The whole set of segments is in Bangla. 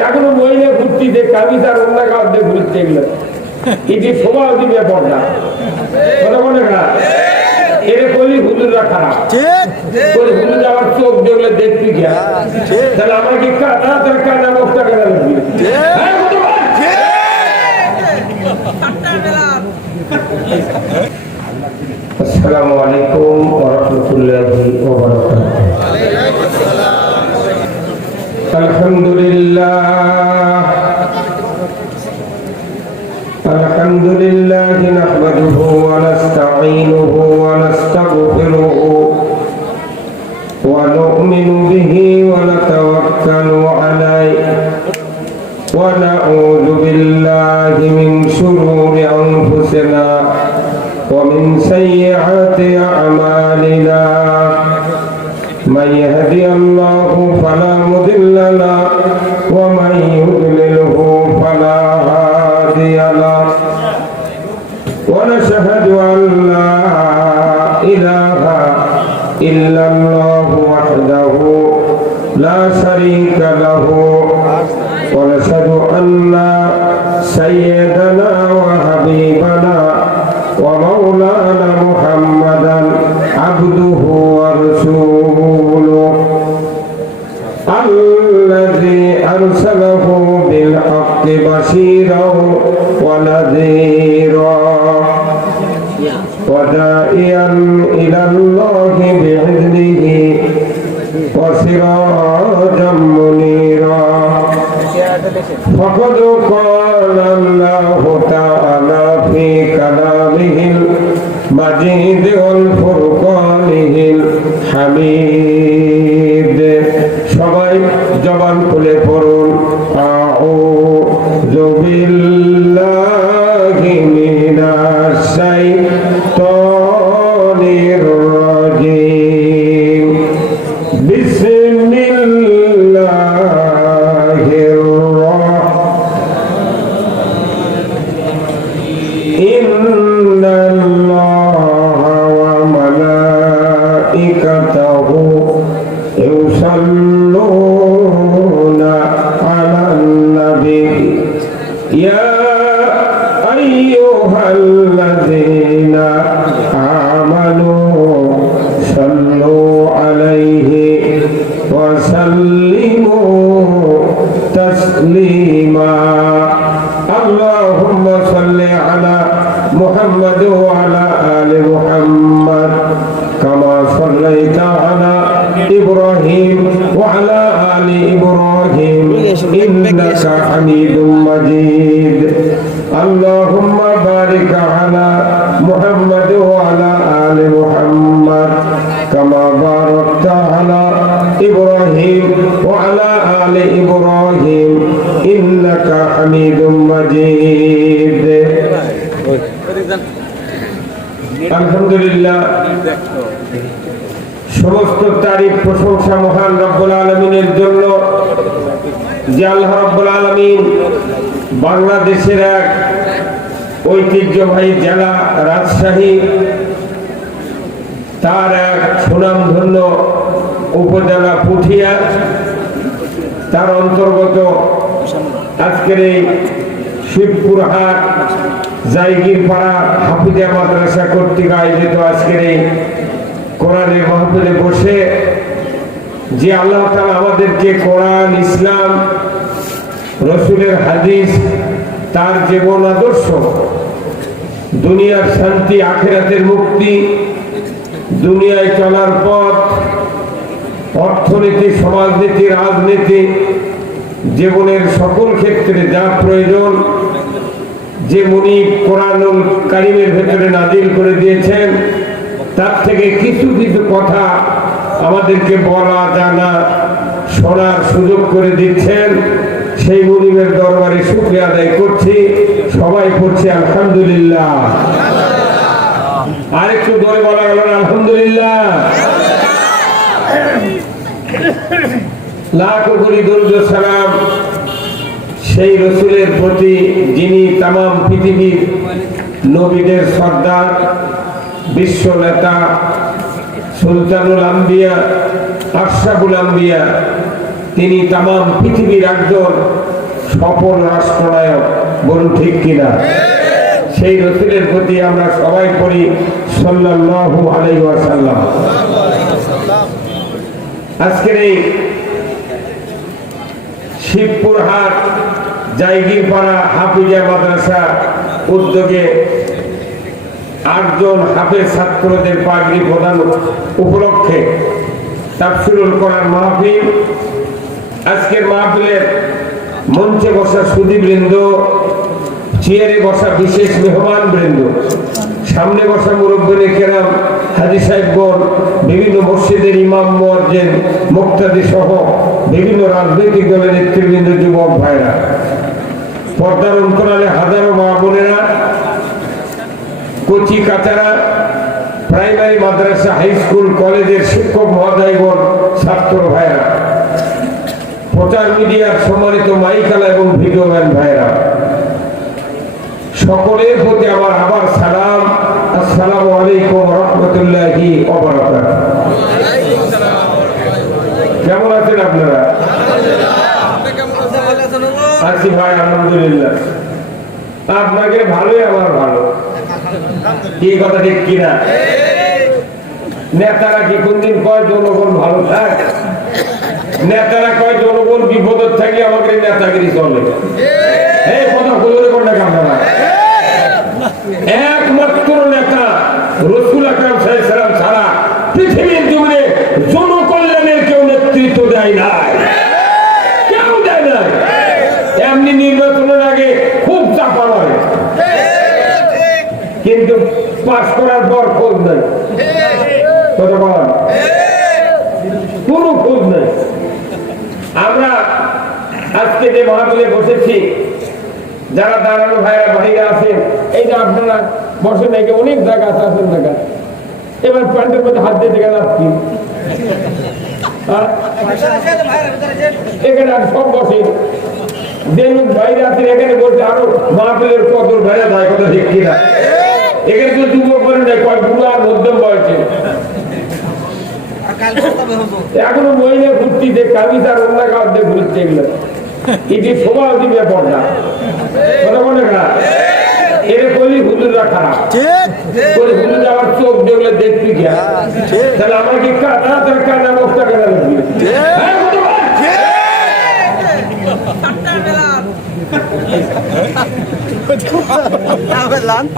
এখনো মহিলা ঘুরতে কামিজ আর অন্য কাউকে ঘুরতে এগুলো এটি স্বভাব দিবে পর্দা কথা মনে খারাপ এর বলি হুজুররা খারাপ হুজুর আমার চোখ দেখলে দেখবি গিয়া তাহলে আমার কি কাটা তার কাটা মুখটা কেনা লাগবে আসসালামু আলাইকুম ওয়া রাহমাতুল্লাহি ওয়া বারাকাতুহু আলহামদুলিল্লাহ নাহমাদুহু ওয়া নাস্তাঈনুহু ওয়া নাস্তাগফিরুহু ওয়া নু'মিনু বিহি ওয়া নাতাওয়াক্কালু আলাইহি ওয়া নাউযু বিল্লাহি মিন শুরুরি আনফুসিনা ومن سيئات أعمالنا من يهدي الله فلا مضل له ومن يضلله فلا هادي له ونشهد أن لا إله إلا الله وحده لا شريك له ونشهد أن سيدنا وحبيبنا ومولانا محمدا عبده ورسوله الذي أرسله بالحق بشيرا ونذيرا وداعيا إلى الله بإذنه وسراجا منيرا فقد قال الله تعالى في كلامه المجيد والفرقانه الحميد সবাই জবান খুলে পড়ুন আউযু বিল্লাহি মিনাশ শাইতানির রাজীম বিসমিল্লাহির ইন্নাল্লাহা ওয়া মালাইকাতাহু ইউসাল্লুনা আলান নবী ইয়া আইয়ুহাল্লাযীনা আমানু সাল্লু আলাইহি ওয়া সাল্লিমু তাসলিমা اللهم صل على محمد وعلى آل محمد كما صليت على إبراهيم وعلى آل إبراهيم إنك حميد مجيد اللهم بارك على محمد وعلى آل محمد كما باركت على إبراهيم وعلى آل إبراهيم إنك حميد مجيد আলহামদুলিল্লাহ সমস্ত তারিফ প্রশংসা মহান রব্বুল আলামিনের জন্য যে আল্লাহ রব্বুল আলামিন বাংলাদেশের এক ঐতিহ্যবাহী জেলা রাজশাহী তার এক সুনামধন্য উপজেলা পুঠিয়া তার অন্তর্গত আজকের এই শিবপুর হাট জায়গির পাড়া হাফিজিয়া মাদ্রাসা কর্তৃক আয়োজিত আজকের এই কোরআনের মাহফিলে বসে যে আল্লাহ তাআলা আমাদেরকে কোরআন ইসলাম রসুলের হাদিস তার জীবন আদর্শ দুনিয়ার শান্তি আখিরাতের মুক্তি দুনিয়ায় চলার পথ অর্থনীতি সমাজনীতি রাজনীতি জীবনের সকল ক্ষেত্রে যা প্রয়োজন যে মুনি কোরআনুল কারীমের ভেতরে নাযিল করে দিয়েছেন তার থেকে কিছু কিছু কথা আমাদেরকে বলা জানা শোনার সুযোগ করে দিচ্ছেন সেই মুনিমের দরবারে শুকরিয়া আদায় করছি সবাই পড়ছি আলহামদুলিল্লাহ আরেকটু ধরে বলা গেল আলহামদুলিল্লাহ লাখো কোটি দরুদ ও সালাম সেই রসুলের প্রতি যিনি তাম পৃথিবীর নবীদের সর্দার বিশ্ব নেতা সুলতানুল আম্বিয়া আশরাফুল আম্বিয়া তিনি তাম পৃথিবীর একজন সফল রাষ্ট্রনায়ক, বলুন ঠিক কিনা? সেই রাসূলের প্রতি আমরা সবাই পড়ি সাল্লাল্লাহু আলাইহি ওয়াসাল্লাম। আজকের এই শিবপুর হাট জায়গিরপাড়া হাফিজিয়া মাদ্রাসা উদ্যোগে 8 জন হাফেজ ছাত্রদের পাগড়ি প্রদান উপলক্ষে তাফসীরুল কোরআন মাহফিল। আজকের মাহফিলের মঞ্চে বসা সুধীবৃন্দ, চেয়ারে বসা বিশেষ মেহমান বৃন্দ, সামনে বসা মুরব্বিনে কেরাম, হাজী সাহেবগণ, বিভিন্ন মসজিদের ইমাম মুয়াজ্জিন, মুক্তাদি সহ বিভিন্ন রাজনৈতিক দলের নেতৃবৃন্দ, যুবক ভাইরা, পর্দার অন্তরালে হাজারো মা বোনেরা, কচি কাচারা, প্রাইমারি মাদ্রাসা, হাই স্কুল, কলেজের শিক্ষক মহোদয়গণ, ছাত্র ভাইরা, প্রচার মিডিয়ার সম্মানিত মাইকালা এবং ভিডিও ম্যান ভাইরা, সকলের প্রতি আমার আবার সালাম। আসসালামু আলাইকুম ওয়া রাহমাতুল্লাহি ওয়া বারাকাতুহু। কেমন আছেন আপনারা? আছি ভাই, আলহামদুলিল্লাহ। আপনাকে ভালোই, আমার ভালো। কি কথা ঠিক কিনা? নেতারা কি কোনদিন কয় জনগণ ভালো থাক? নেতারা কয় জনগণ বিপদের থাকি আমাকে নেতাগিরি চলে। এই কথা বলে কোনটা কামনা? একমাত্র নেতা রাসূল আকরাম সাল্লাল্লাহু আলাইহি ওয়াসাল্লাম ছাড়া পৃথিবীর জমিনে জনকল্যাণের কেউ নেতৃত্ব দেয় নাই, কেউ দেয় নাই। এমনি নির্বাচনের আগে খুব চাপা হয়, কিন্তু পাস করার পর খোঁজ নাই, কোন খোঁজ নাই। আমরা আজকে যে মাহফিলে বসেছি, যারা দাঁড়ানো ভাইরা বাহিরে আছেন, এই যে আপনারা বসেন, নাকি অনেক জায়গা আছে, আছেন জায়গা। এবার প্যান্টের মধ্যে হাত দিয়ে গেল কি এখানে আর সব বসে, যে লোক বাইরে আছেন এখানে বলছে আরো মাহফিলের কদর ভাইরা যায়, কথা ঠিক কিনা? এখানে তো যুবক করে নেই, কয় বুড়ো আর মধ্যম বয়সে। এখনো মহিলা ঘুরতি যে কামিজ আর অন্য কাউকে ঘুরতে এগুলো, এটি সবার দিকে ব্যাপার না, কথা বলে না? এর বলি হুজুররা খারাপ, হুজুর আমার চোখ দেখলে দেখবি গিয়া, তাহলে আমার কি কানা তার কানা মুখটা কেনা লাগবে?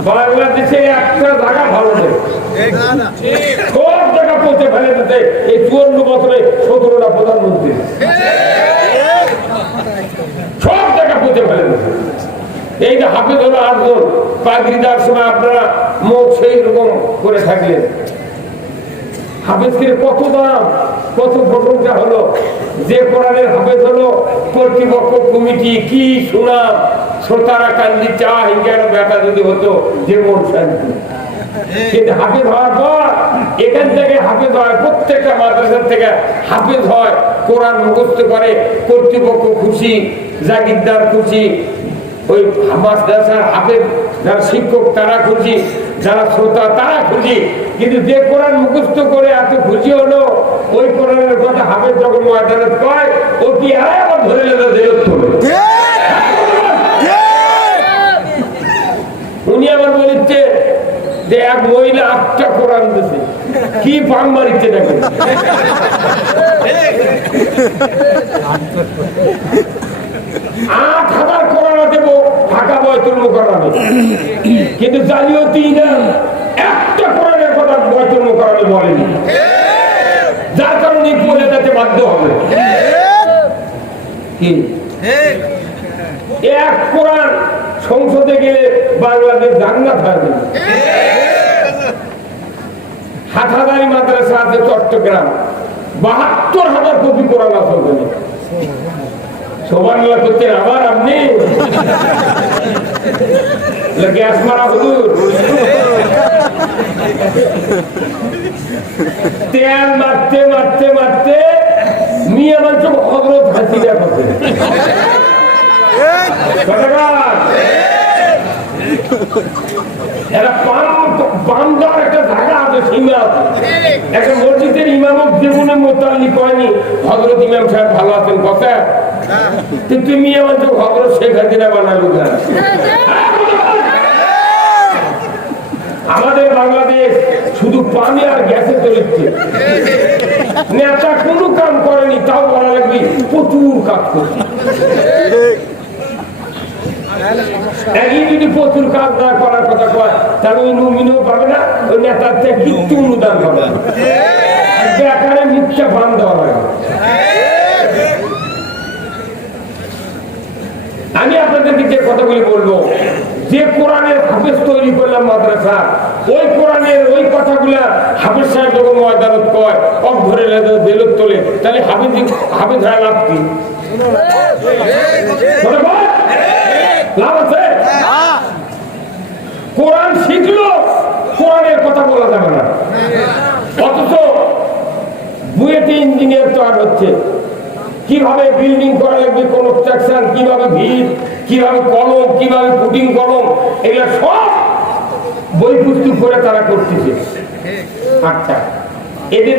বাংলাদেশে একটা জায়গা ভালো নেই, সব জায়গা পৌঁছে ফেলে দিতে এই 54 বছরে 17টা প্রধানমন্ত্রী, সব জায়গা পৌঁছে ফেলে দিতে। এই যে হাফেজ হলো 8 জন, পাগড়ি দেওয়ার সময় আপনারা মুখ সেই রকম করে থাকলেন। হাফেজকে কত দাম, কত প্রশংসা হলো। যে কোরআনের হাফেজ হলো, কর্তৃপক্ষ কমিটি কি সুনাম, শ্রোতারা কান্দি চা হিঙ্গার ব্যাটা যদি হতো যে মন শান্তি। কিন্তু হাফেজ হওয়ার পর এখান থেকে হাফেজ হয়, প্রত্যেকটা মাদ্রাসার থেকে হাফেজ হয়, কোরআন মুখস্থ করে, কর্তৃপক্ষ খুশি, জাগিরদার খুশি, ওই মাদ্রাসার হাফেজ যারা শিক্ষক তারা খুশি, যারা শ্রোতা তারা খুশি। কিন্তু যে কোরআন মুখস্থ করে এত খুশি হলো, ওই কোরআনের কথা হাফেজ যখন ময়দানে কয়, ও কি আবার ধরে উনি আবার বলিচ্ছে যে এক মহিলা 8টা কোরআন দিচ্ছে, কি পাং মারিচ্ছে দেখেন। 8,000 কোরআন দেব ঢাকা বয়তুল মুকাররমে, কিন্তু জালিয়াতি না, একটা কোরআনের কথা বয়তুল মুকাররমে বলেনি, যার কারণে বলে যেতে বাধ্য হবে। এক কোরআন সংসদে গেলে বাংলাদেশ জান্নাত হবে। হাটহাজারী মাদ্রাসা আছে চট্টগ্রাম, 72,000 কপি কোরআন আছে ওখানে। সুবহানাল্লাহ করতে আবার আপনি গ্যাস মারা হুজুর, তেল মারতে মারতে মারতে মিয়া মানুষ হযরত হাসিনা করতে এরা বাম দেওয়ার একটা জায়গা আছে সীমা আছে। একটা মসজিদের ইমামক জীবনে মোতাল্লিক হয়নি হযরত ইমাম সাহেব ভালো আছেন কথা, তুমি আমার তো হযরত শেখ হাসিনা বানালো না। আমাদের বাংলাদেশ শুধু পানি আর গ্যাসে চলছে, নেতা কোনো কাম করেনি, তাও বলা লাগবে প্রচুর কাজ করছে। একই যদি প্রচুর কাজ না করার কথা কয় তাহলে ওই নমিনেও পাবে না, ওই নেতার থেকে কিচ্ছু অনুদান পাবে না, বেকারে মিথ্যা ফান দেওয়া হয়। আমি আপনাদেরকে যে কথাগুলি বলবো, যে কোরআনের হাফেজ তৈরি করলাম মাদ্রাসা, ওই কোরআনের ওই কথাগুলা হাফেজ সাহেব যখন ময়দানত কয় অফ ধরে বেলত তোলে, তাহলে হাফেজ হয় লাভ কি? লাভ আছে? কোরআন শিখলো, কোরআনের কথা বলা যাবে না। অথচ বুয়েটে ইঞ্জিনিয়ার তৈরি হচ্ছে, কিভাবে বিল্ডিং করা লাগবে, কনস্ট্রাকশন কিভাবে, ভিত কিভাবে, কলম কিভাবে, ফুটিং কলম, এগুলো সব বই পুস্তক করে তারা করতেছে। আচ্ছা, এদের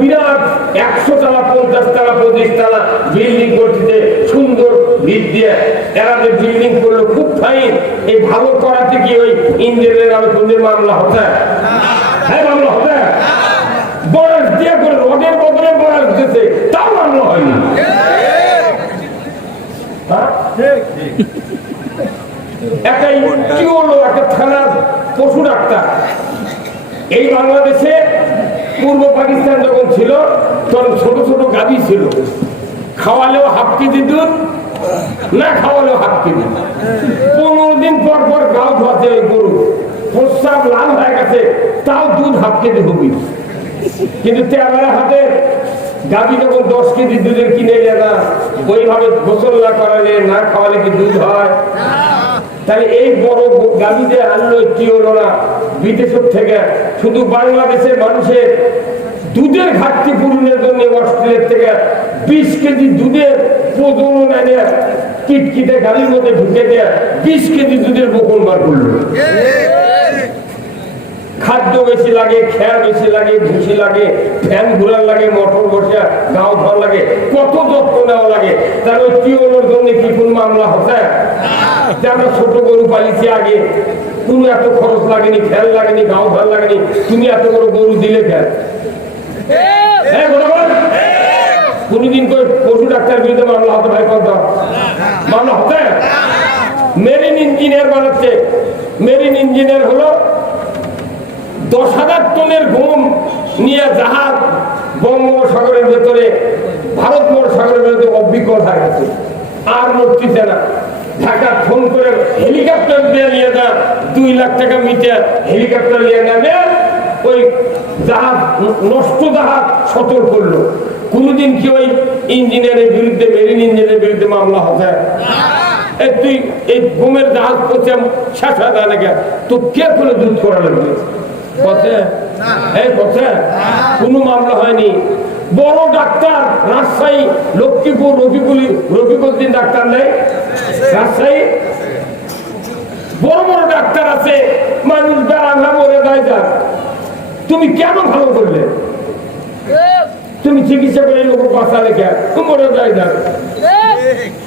বিরাট 100 তলা 50 তলা 25 তলা বিল্ডিং করতেছে সুন্দর ভিত দিয়ে, এরা যে বিল্ডিং করলো খুব ফাইন, এই ভালো করাতে কি ওই ইঞ্জিনিয়ারের নামে কোনদের মামলা হচ্ছে? হ্যাঁ মামলা হচ্ছে। বয়স দিয়ে করে রোডের বদলে বয়স দিতেছে, তাও মামলা হয়নি। একাই কি হলো, একটা থানার পশু ডাক্তার। এই বাংলাদেশে পূর্ব পাকিস্তান যখন ছিল তখন ছোট ছোট গাভী ছিল, খাওয়ালেও হাফ কেজি দুধ, না খাওয়ালেও হাফ কেজি। 15 দিন পর পর গাও ধোয়াতে ওই গরু, প্রস্রাব লাল হয়ে গেছে, তাও দুধ হাফ কেজি হবি। কিন্তু তেবারা হাতে গাভী যখন 10 কেজি দুধের কিনে না, ওইভাবে গোসল না করালে, না খাওয়ালে কি দুধ হয়? তাহলে এই বড় গাভী যে আনলো কি হলো না বিদেশের থেকে, শুধু বাংলাদেশের মানুষের দুধের ঘাটতি পূরণের জন্য অস্ট্রেলিয়ার থেকে 20 কেজি দুধের প্রজনন এনে কিটকিটে গাড়ির মধ্যে ঢুকে দেয়া 20 কেজি দুধের বকন বার করলো। খাদ্য বেশি লাগে, খেয়া বেশি লাগে, ভুসি লাগে, ফ্যান ঘুরার লাগে, মোটর বসে গাও ধর লাগে, কত যত্ন নেওয়া লাগে। তার ওই টিউবের জন্য কি কোন মামলা হচ্ছে? যে আমরা ছোট গরু পালিছি আগে, কোনো এত খরচ লাগেনি, ফ্যান লাগেনি, গাও ধর লাগেনি, তুমি এত বড় গরু দিলে ফ্যান? হ্যাঁ বরাবর। কোনদিন কই পশু ডাক্তার বিরুদ্ধে মামলা হতে ভাই? কত মামলা হতে? মেরিন ইঞ্জিনিয়ার বানাচ্ছে। মেরিন ইঞ্জিনিয়ার হলো 10,000 টনের গম নিয়ে জাহাজ বঙ্গোপসাগরের ভেতরে, ভারত মহাসাগরের ভেতরে অবিকল হয়ে গেছে, আর নড়তেছে না। ঢাকা ফোন করে হেলিকপ্টার দিয়ে নিয়ে যা, 2 লাখ টাকা মিটার হেলিকপ্টার নিয়ে নেবে, ওই জাহাজ নষ্ট জাহাজ সতর্ক করলো। কোনদিন কি ওই ইঞ্জিনিয়ারের বিরুদ্ধে, মেরিন ইঞ্জিনিয়ারের বিরুদ্ধে মামলা হবে? তুই এই গমের জাহাজ পচে শেষ হয়ে যায় নাকি, তো কে করে দুধ করা লাগবে? কোন মামলা হয়নি। বড় ডাক্তার রাজশাহী, লক্ষ্মীপুর, রফিকুদ্দিন ডাক্তার নেই রাজশাহী, বড় বড় ডাক্তার আছে, মানুষ বেড়া মরে যায় যাক। তুমি কেন ভালো করলে? তুমি চিকিৎসা করে লোক বাঁচালে কেন? মরে যায় যাক।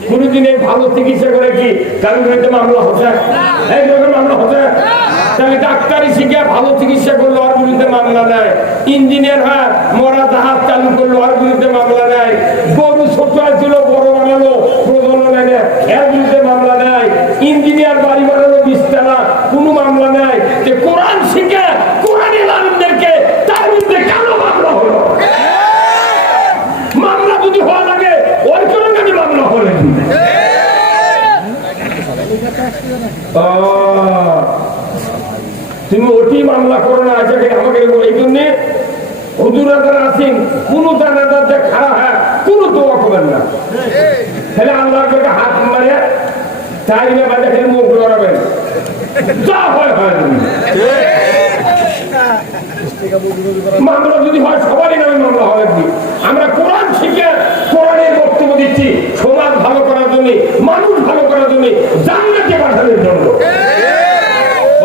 কোনদিন ভালো চিকিৎসা করে কি কারণ বিরুদ্ধে মামলা হচ্ছে? মামলা হচ্ছে? তাহলে ডাক্তারি শিখে ভালো চিকিৎসা করলো, আর বিরুদ্ধে মামলা নেয়। ইঞ্জিনিয়ার হয়, মরা জাহাজ চালু করলো, আর বিরুদ্ধে মামলা নেয়। গরু ছোট ছিল, বড় বানালো, প্রজনন এনে, এর বিরুদ্ধে মামলা নেয়। ইঞ্জিনিয়ার বাড়ি বানালো 20 তলা, কোনো মামলা নেয়। যে কোরআন শিখে কোরআনের আলেমদেরকে, তার বিরুদ্ধে কেন মামলা হলো? মামলা যদি হওয়া লাগে ওর কারণে মামলা হলে তুমি ওটি মামলা করো না। আজকে আমাকে এই জন্য হুজুরা যারা আছেন, কোন জানাজার যে খারাপ হয় কোনো দোয়া করবেন না। তাহলে আল্লাহর কাছে হাত মারে তাই না বাজে খেলে মুখ লড়াবেন, যা হয় হয়। মামলা যদি হয় সবারই নামে মামলা হবে। আমরা কোরআন শিখে কোরআনের বক্তব্য দিচ্ছি সমাজ ভালো করার জন্য, মানুষ ভালো করার জন্য, জান্নাতে পাঠানোর জন্য।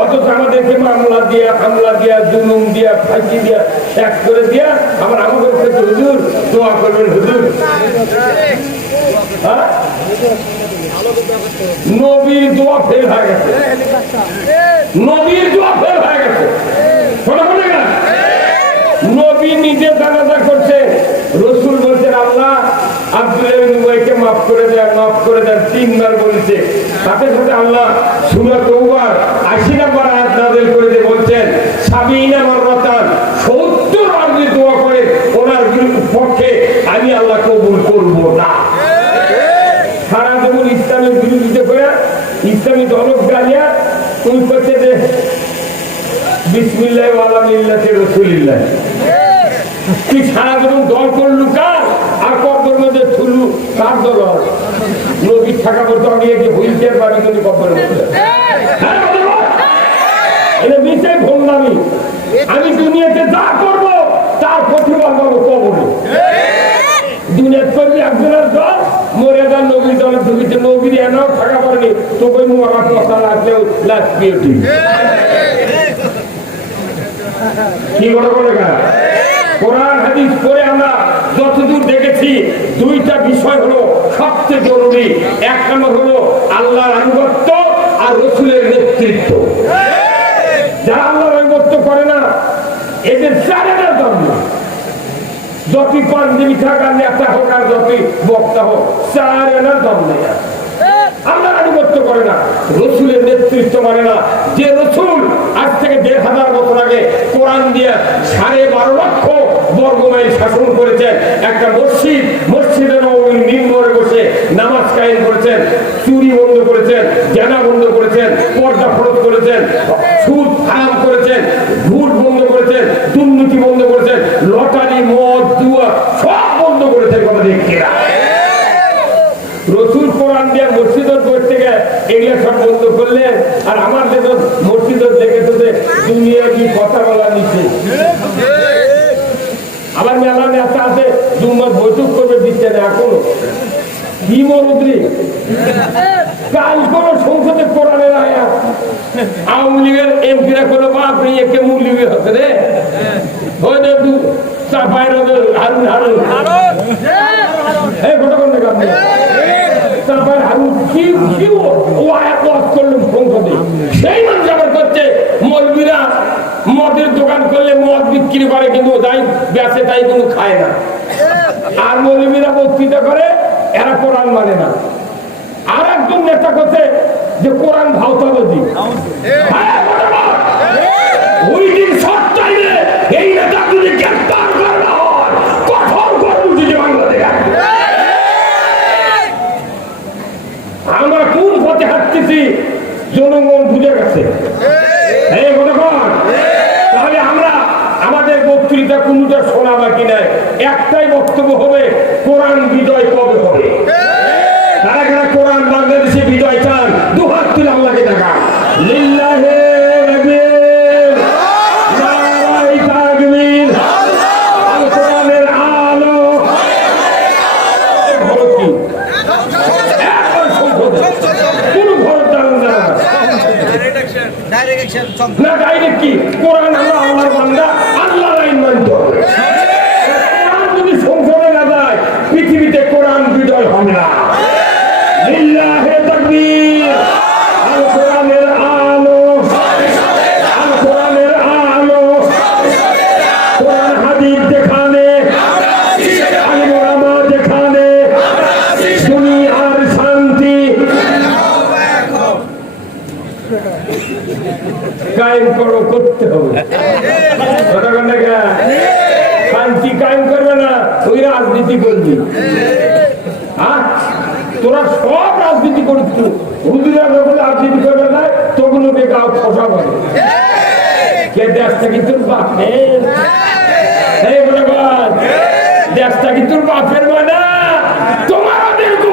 অথচ আমাদেরকে মামলা দিয়া, হামলা দিয়া, জুলুম দিয়া, ফাঁসি দিয়া, ত্যাগ করে দিয়া আবার আমাদের কাছে হুজুর দোয়া করবেন হুজুর। নবীর দোয়া ফেল হয়ে গেছে, নবীর দোয়া ফেল হয়ে গেছে। নবী নিজে জানাজা করছে, রসুল বলছেন আল্লাহ আব্দুল্লাহকে মাফ করে দেন, মাফ করে দেন, 3 বার বলেছে। সাথে সাথে আল্লাহ সূরা তাওবার 80 নম্বর আয়াত নাযিল করে দিয়ে বলছেন 70 মাররাতান, 70 বার যদি দোয়া করে ওনার পক্ষে আমি আল্লাহ কবুল করব না। সারা জীবন ইসলামের বিরোধিতা করে ইসলামী ধর্ম গালিয়া তুমি করছে যে বিসমিল্লাহ ওয়ালা মিল্লাতে রাসূলিল্লাহ। তুই সারা জীবন দল করলু কার আর কবরের মধ্যে থুলু কার দল? নবী থাকা করতে আমি কি হুইল চেয়ার পাবি কিন্তু কবরের মধ্যে? এটা মিশাই ভণ্ডামি। আমি দুনিয়াতে যা করব তার প্রতিফল পাবো কবরে। দুনিয়া করবি একজনের দল, মরে যান নবীর দলের ঢুকিতে, নবীর এনাও থাকা পারেনি তোকে মরা কথা লাগলেও লাশ বিউটি কি বড় বড় গা। কোরআন হাদিস পড়ে আমরা যতদূর দেখেছি 2টা বিষয় হলো সবচেয়ে জরুরি। 1 নম্বর হলো আল্লাহর আনুগত্য আর রাসূলের নেতৃত্ব। যারা আল্লাহর আনুগত্য করে না এদের চারের দাম নেই। যতই পাঞ্জাবি থাকার নেতা হোক আর যতই বক্তা হোক, চারের দাম নেই। আল্লাহর আনুগত্য করে না, রাসূলের নেতৃত্ব মানে না। যে রাসূল আজ থেকে 1500 বছর আগে কোরআন দিয়ে 12.5 লক্ষ বর্গমাইল শাসন করেছেন, একটা মসজিদে নববীর মিম্বরে বসে নামাজ কায়েম করেছেন, চুরি বন্ধ করেছেন, জানা বন্ধ করেছেন, পর্দা ফরজ করেছেন, সুদ হারাম করেছেন, ঘুষ বন্ধ করেছেন, দুর্নীতি বন্ধ করেছেন, লটারি, মদ, জুয়া সব বন্ধ করেছেন। কথা ঠিক কিনা? রসুল কোরআন দিয়ে মসজিদের করতে গিয়ে এগুলো সব বন্ধ করলেন। আর আমার দেখো মসজিদের দেখেছে যে দুনিয়া কি কথা বলা নিচ্ছে। আবার মেলা নেতা আছে জুম্মার বৈঠক করবে দিচ্ছে না এখনো। কি মরুদ্রি কাল কোন সংসদে কোরআনের আয়াত আওয়ামী লীগের এমপিরা কোনো বাপ নেই একে মূল্যী হচ্ছে রে হারুন হারুন এই ঘটনা আপনি সেই মানুষ আবার করছে মৌলবীরা মদের দোকান করলে মদ বিক্রি করে কিন্তু যাই বেঁচে তাই কিন্তু খায় না। আর মৌলবীরা বক্তৃতা করে এরা কোরআন মানে না। আর একজন নেতা করছে যে কোরআন ভাওতাবাদী। ওই দিন সব চাইলে এই নেতা যদি গ্রেফতার করা হয় কঠোর করবো যে বাংলাদেশ। আমরা কোন পথে হাঁটতেছি জনগণ বুঝে গেছে। তাহলে আমরা আমাদের বক্তৃতা কোনটা শোনা বাকি নাই, একটাই বক্তব্য হবে কোরআন বিজয় কবে হবে। কারা কারা কোরআন বাংলাদেশে বিজয় চান দুহাত তুলে আল্লাহকে দেখা। লিল্লাহে তাকবীর, নারায়ে তাকবীর, আল কোরআনের আলো। ভরত কি একবার সংসদে কোন ভরত জানেন না। না ডাইরেক্ট কি কোরআন আমরা আল্লাহর বান্দা, আল্লাহর আইন মানতে হবে। কোরআন যদি সংসদে না যায় পৃথিবীতে কোরআন বিজয় হবে না। লিল্লাহে তাকবীর, আল কোরআনের আলো, আল কোরআনের আলো, কোরআন হাদিস যেখানে, আলিম ওলামা যেখানে, দুনিয়ার শান্তি কায়েম করতে হবে। শান্তি কায়েম করবে না ওই রাজনীতি করবি। তোরা সব রাজনীতি করিস, হুজুরা যখন রাজনীতি করবে না তখন ওকে গাও ফসা করে কে দেশটা কি তোর বাপের? দেশটা কি তোর বাপের মানে? তোমার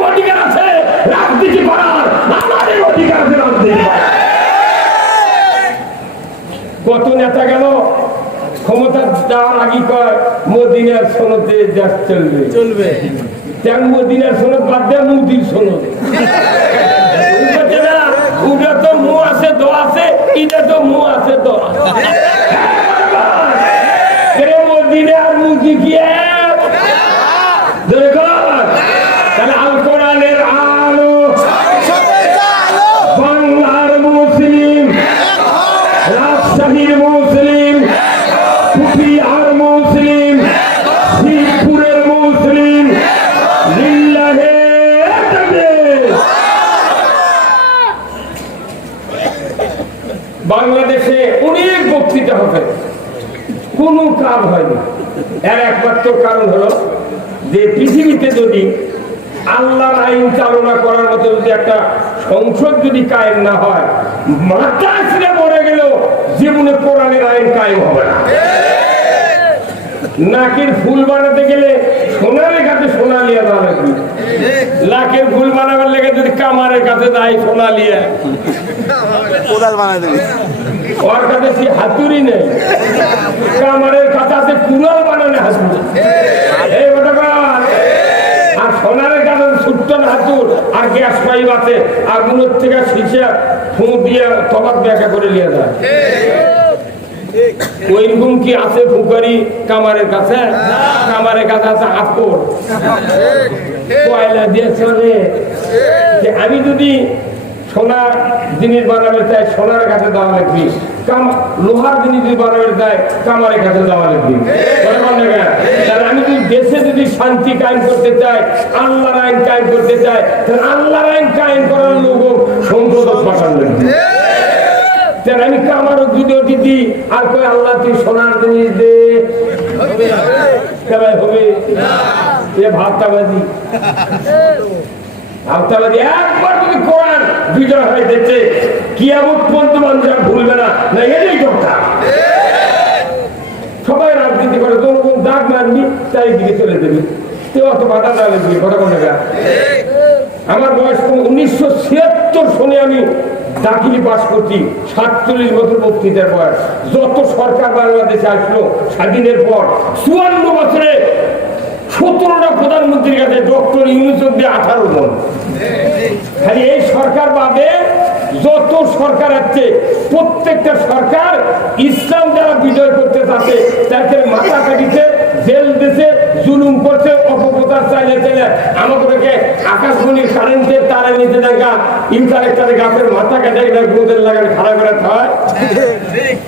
অধিকার আছে রাজনীতি করার, আমাদের অধিকার আছে রাজনীতি করার। কত নেতা গেল ক্ষমতা যাওয়ার আগে কয় মদিনার সনদে দেশ চলবে চলবে, তেমন মদিনার সনদ বাদ দেয় মুদির সনদ। ওটা তো মুখ আছে দো আছে, এটা তো মুখ আছে দো। বাংলাদেশে অনেক বক্তৃতা হবে, কোনো কাজ হয়নি। এর একমাত্র কারণ হলো যে পৃথিবীতে যদি আল্লাহর আইন চালনা করার মতো যদি একটা সংসদ যদি কায়েম না হয়, মাথা ছিঁড়ে মরে গেল জীবনে কোরআনের আইন কায়েম হবে না। নাকের ফুল বানাতে গেলে সোনারের কাছে সোনা লিয়া যাওয়া লাগবে, নাকের ফুল বানাবার লেগে যদি কামারের কাছে যায় সোনা লিয়া, কোদাল বানাই দেবে, ওর কাছে সে হাতুড়ি নেই, কামারের কাছে আছে কুড়াল বানানো হাতুড়ি। এই ঘটনার আর সোনারের কাছে ছোট্ট হাতুর আর গ্যাস পাইপ আছে, আগুনের থেকে শিশে ফুঁ দিয়ে তবাক ব্যাখ্যা করে নিয়ে যায়। ওইরকম কি আছে ফুকারি কামারের কাছে? কামারের কাছে আছে আকর, কয়লা দিয়ে চলে। আমি যদি সোনার জিনিস বানাবে চাই সোনার কাছে দেওয়া লাগবে, লোহার জিনিস যদি বানাবে চাই কামারের কাছে দেওয়া লাগবে। আমি যদি দেশে যদি শান্তি কায়েম করতে চাই, আল্লাহর আইন কায়েম করতে চাই, তাহলে আল্লাহর আইন কায়েম করার লোক সংসদ পাঠান লাগবে। আমি কামারও দুটো দিদি আর কই আল্লাহ তুই সোনার জিনিস দে, হবে ভাবতাবাজি। ভাবতাবাজি একবার যদি কোরআন বিজয় হয়ে যেতে কিয়ামত পর্যন্ত মানুষরা ভুলবে না, না এটাই দরকার। সবাই রাজনীতি করে, কোন দাগ মারবি চারিদিকে চলে দেবে, কেউ অত বাধা দেওয়া লাগবে। কথা কোন জায়গা? আমার বয়স 1976 শুনে আমি দাখিলি পাস করছি, 47 বছর বক্তৃতার বয়স। যত সরকার বাংলাদেশে আসলো স্বাধীনের পর 54 বছরে 17টা প্রধানমন্ত্রীর কাছে ডক্টর ইউনূস অব্দি 18 জন। খালি এই সরকার বাদে যত সরকার আছে প্রত্যেকটা সরকার ইসলাম যারা বিজয় করতে থাকে তাদের মাথা কাটিছে, জেল দিছে, জুলুম করছে, অপপ্রচার চাইলে চাইলে আমাদেরকে আকাশমণির কারেন্টের তারে নিতে দেখা ইন্টারেক্টারে গাছের মাথা কেটে গোদের লাগান খাড়া করে খাওয়ায়।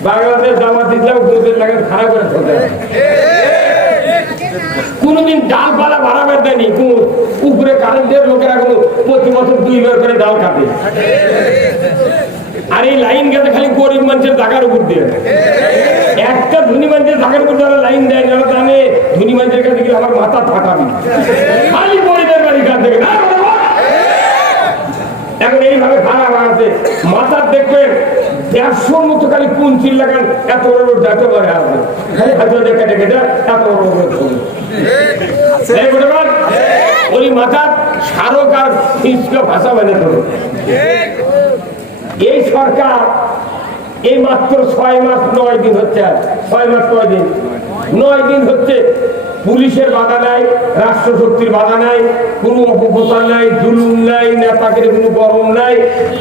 বাংলাদেশ জামাত ইসলাম গোদের লাগান খাড়া করে চলতে কোনদিন ডালপালা বাড়াবার দেয়নি। উপরে কারেন্টের লোকেরা কোনো প্রতি বছর 2 বার করে ডাল কাটে, আর এই লাইন গেছে খালি গরিব মানুষের জায়গার উপর দিয়ে। একটা ধনী মানুষের জায়গার উপর যারা লাইন দেয় যারা জানে ধনী মানুষের কাছে গেলে আমার মাথা ফাটাবি, খালি গরিবের বাড়ির কাছ থেকে। এখন এইভাবে খারাপ আছে মাথার দেখবেন 150 মতো খালি কোন চিল লাগান এত বড় ডাকে বাড়ে আছে, খালি হাতে কেটে কেটে এত বড় ওই মাথার স্মারক আর ভাষা বানিয়ে ধরে। এই সরকার এই মাত্র 6 মাস 9 দিন হচ্ছে, 6 মাস 9 দিন 9 দিন হচ্ছে পুলিশের বাধা নাই, রাষ্ট্রশক্তির বাধা নাই, কোনো অপপ্রচার নাই, জুলুম নাই, নেতাকে কোনো গরম নাই,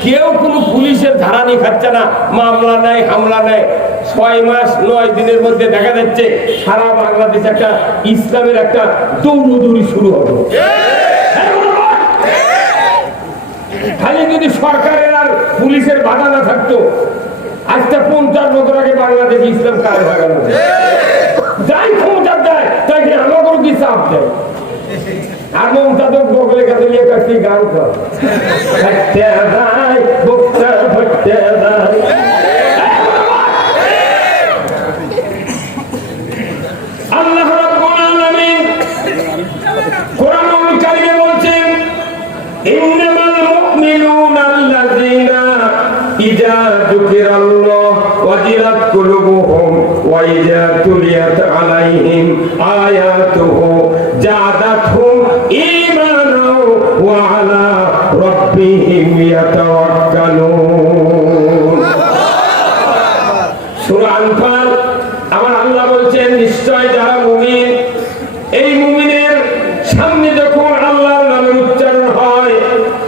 কেউ কোনো পুলিশের ধারানি খাচ্ছে না, মামলা নাই, হামলা নাই। 6 মাস 9 দিনের মধ্যে দেখা যাচ্ছে সারা বাংলাদেশ একটা ইসলামের একটা দৌড়দৌড়ি শুরু হবে। খালি যদি সরকারের আর পুলিশের বাধা না থাকতো আজকে 50 বছর আগে বাংলাদেশ ইসলাম কাজ হয়ে গেল। যাই ক্ষমতা দেয় তাকে আমাকেও কি চাপ দেয়। আর মমতা তো বগলের কাছে নিয়ে কাছে গান কর আল্লাহ রাব্বুল আলামিন কোরআনুল কারীমে বলছেন ইন্নামাল মুমিনুনা আল্লাযীনা ইযা যুকিরাল্লাহ ওয়াজিলাত কুলুবুহুম ওয়া ইযা তুলিয়াত আলাইহিম আয়াতুহু জাদাতহুম ঈমানাও ওয়া আলা রাব্বিহিম ইয়াতাওয়াক্কালুন। সূরা আনফাল আমার আল্লাহ বলছেন নিশ্চয় যারা মুমিন, এই মুমিনের সামনে যখন আল্লাহর নামের উচ্চারণ হয়,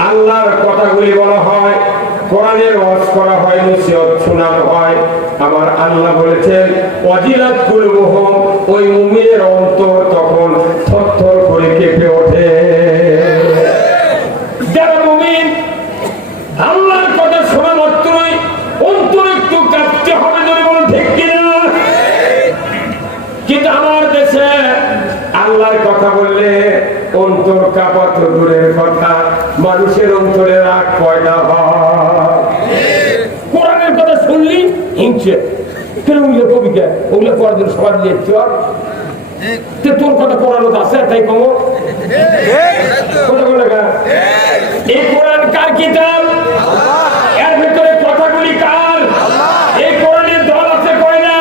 আল্লাহর কথাগুলি বলা হয়, কোরআনের ওয়াজ করা হয়, নসিহত শোনানো হয়, আমার আল্লাহ বলেছেন ওয়াজিলাত কুলুবুহুম, ওই মুমিনের অন্তর তখন থরথর করে কেঁপে ওঠে। যারা মুমিন আল্লাহর কথা শোনা মাত্রই অন্তর একটু কাঁপতে হবে, যদি বলেন ঠিক কিনা। কিন্তু আমার দেশে আল্লাহর কথা বললে অন্তর কাঁপা তো দূরের কথা, মানুষের অন্তরে রাগ পয়দা হয়। কোরআনের কথা শুনলি শুনছে কেন ওইগুলো কবিকে ওগুলো পড়ার জন্য সবাই লিখছে তোর কথা পড়ানো আছে তাই কমো এই কোরআন কার কিতাব এর ভিতরে কথাগুলি কার এই কোরআনের দল আছে কয় না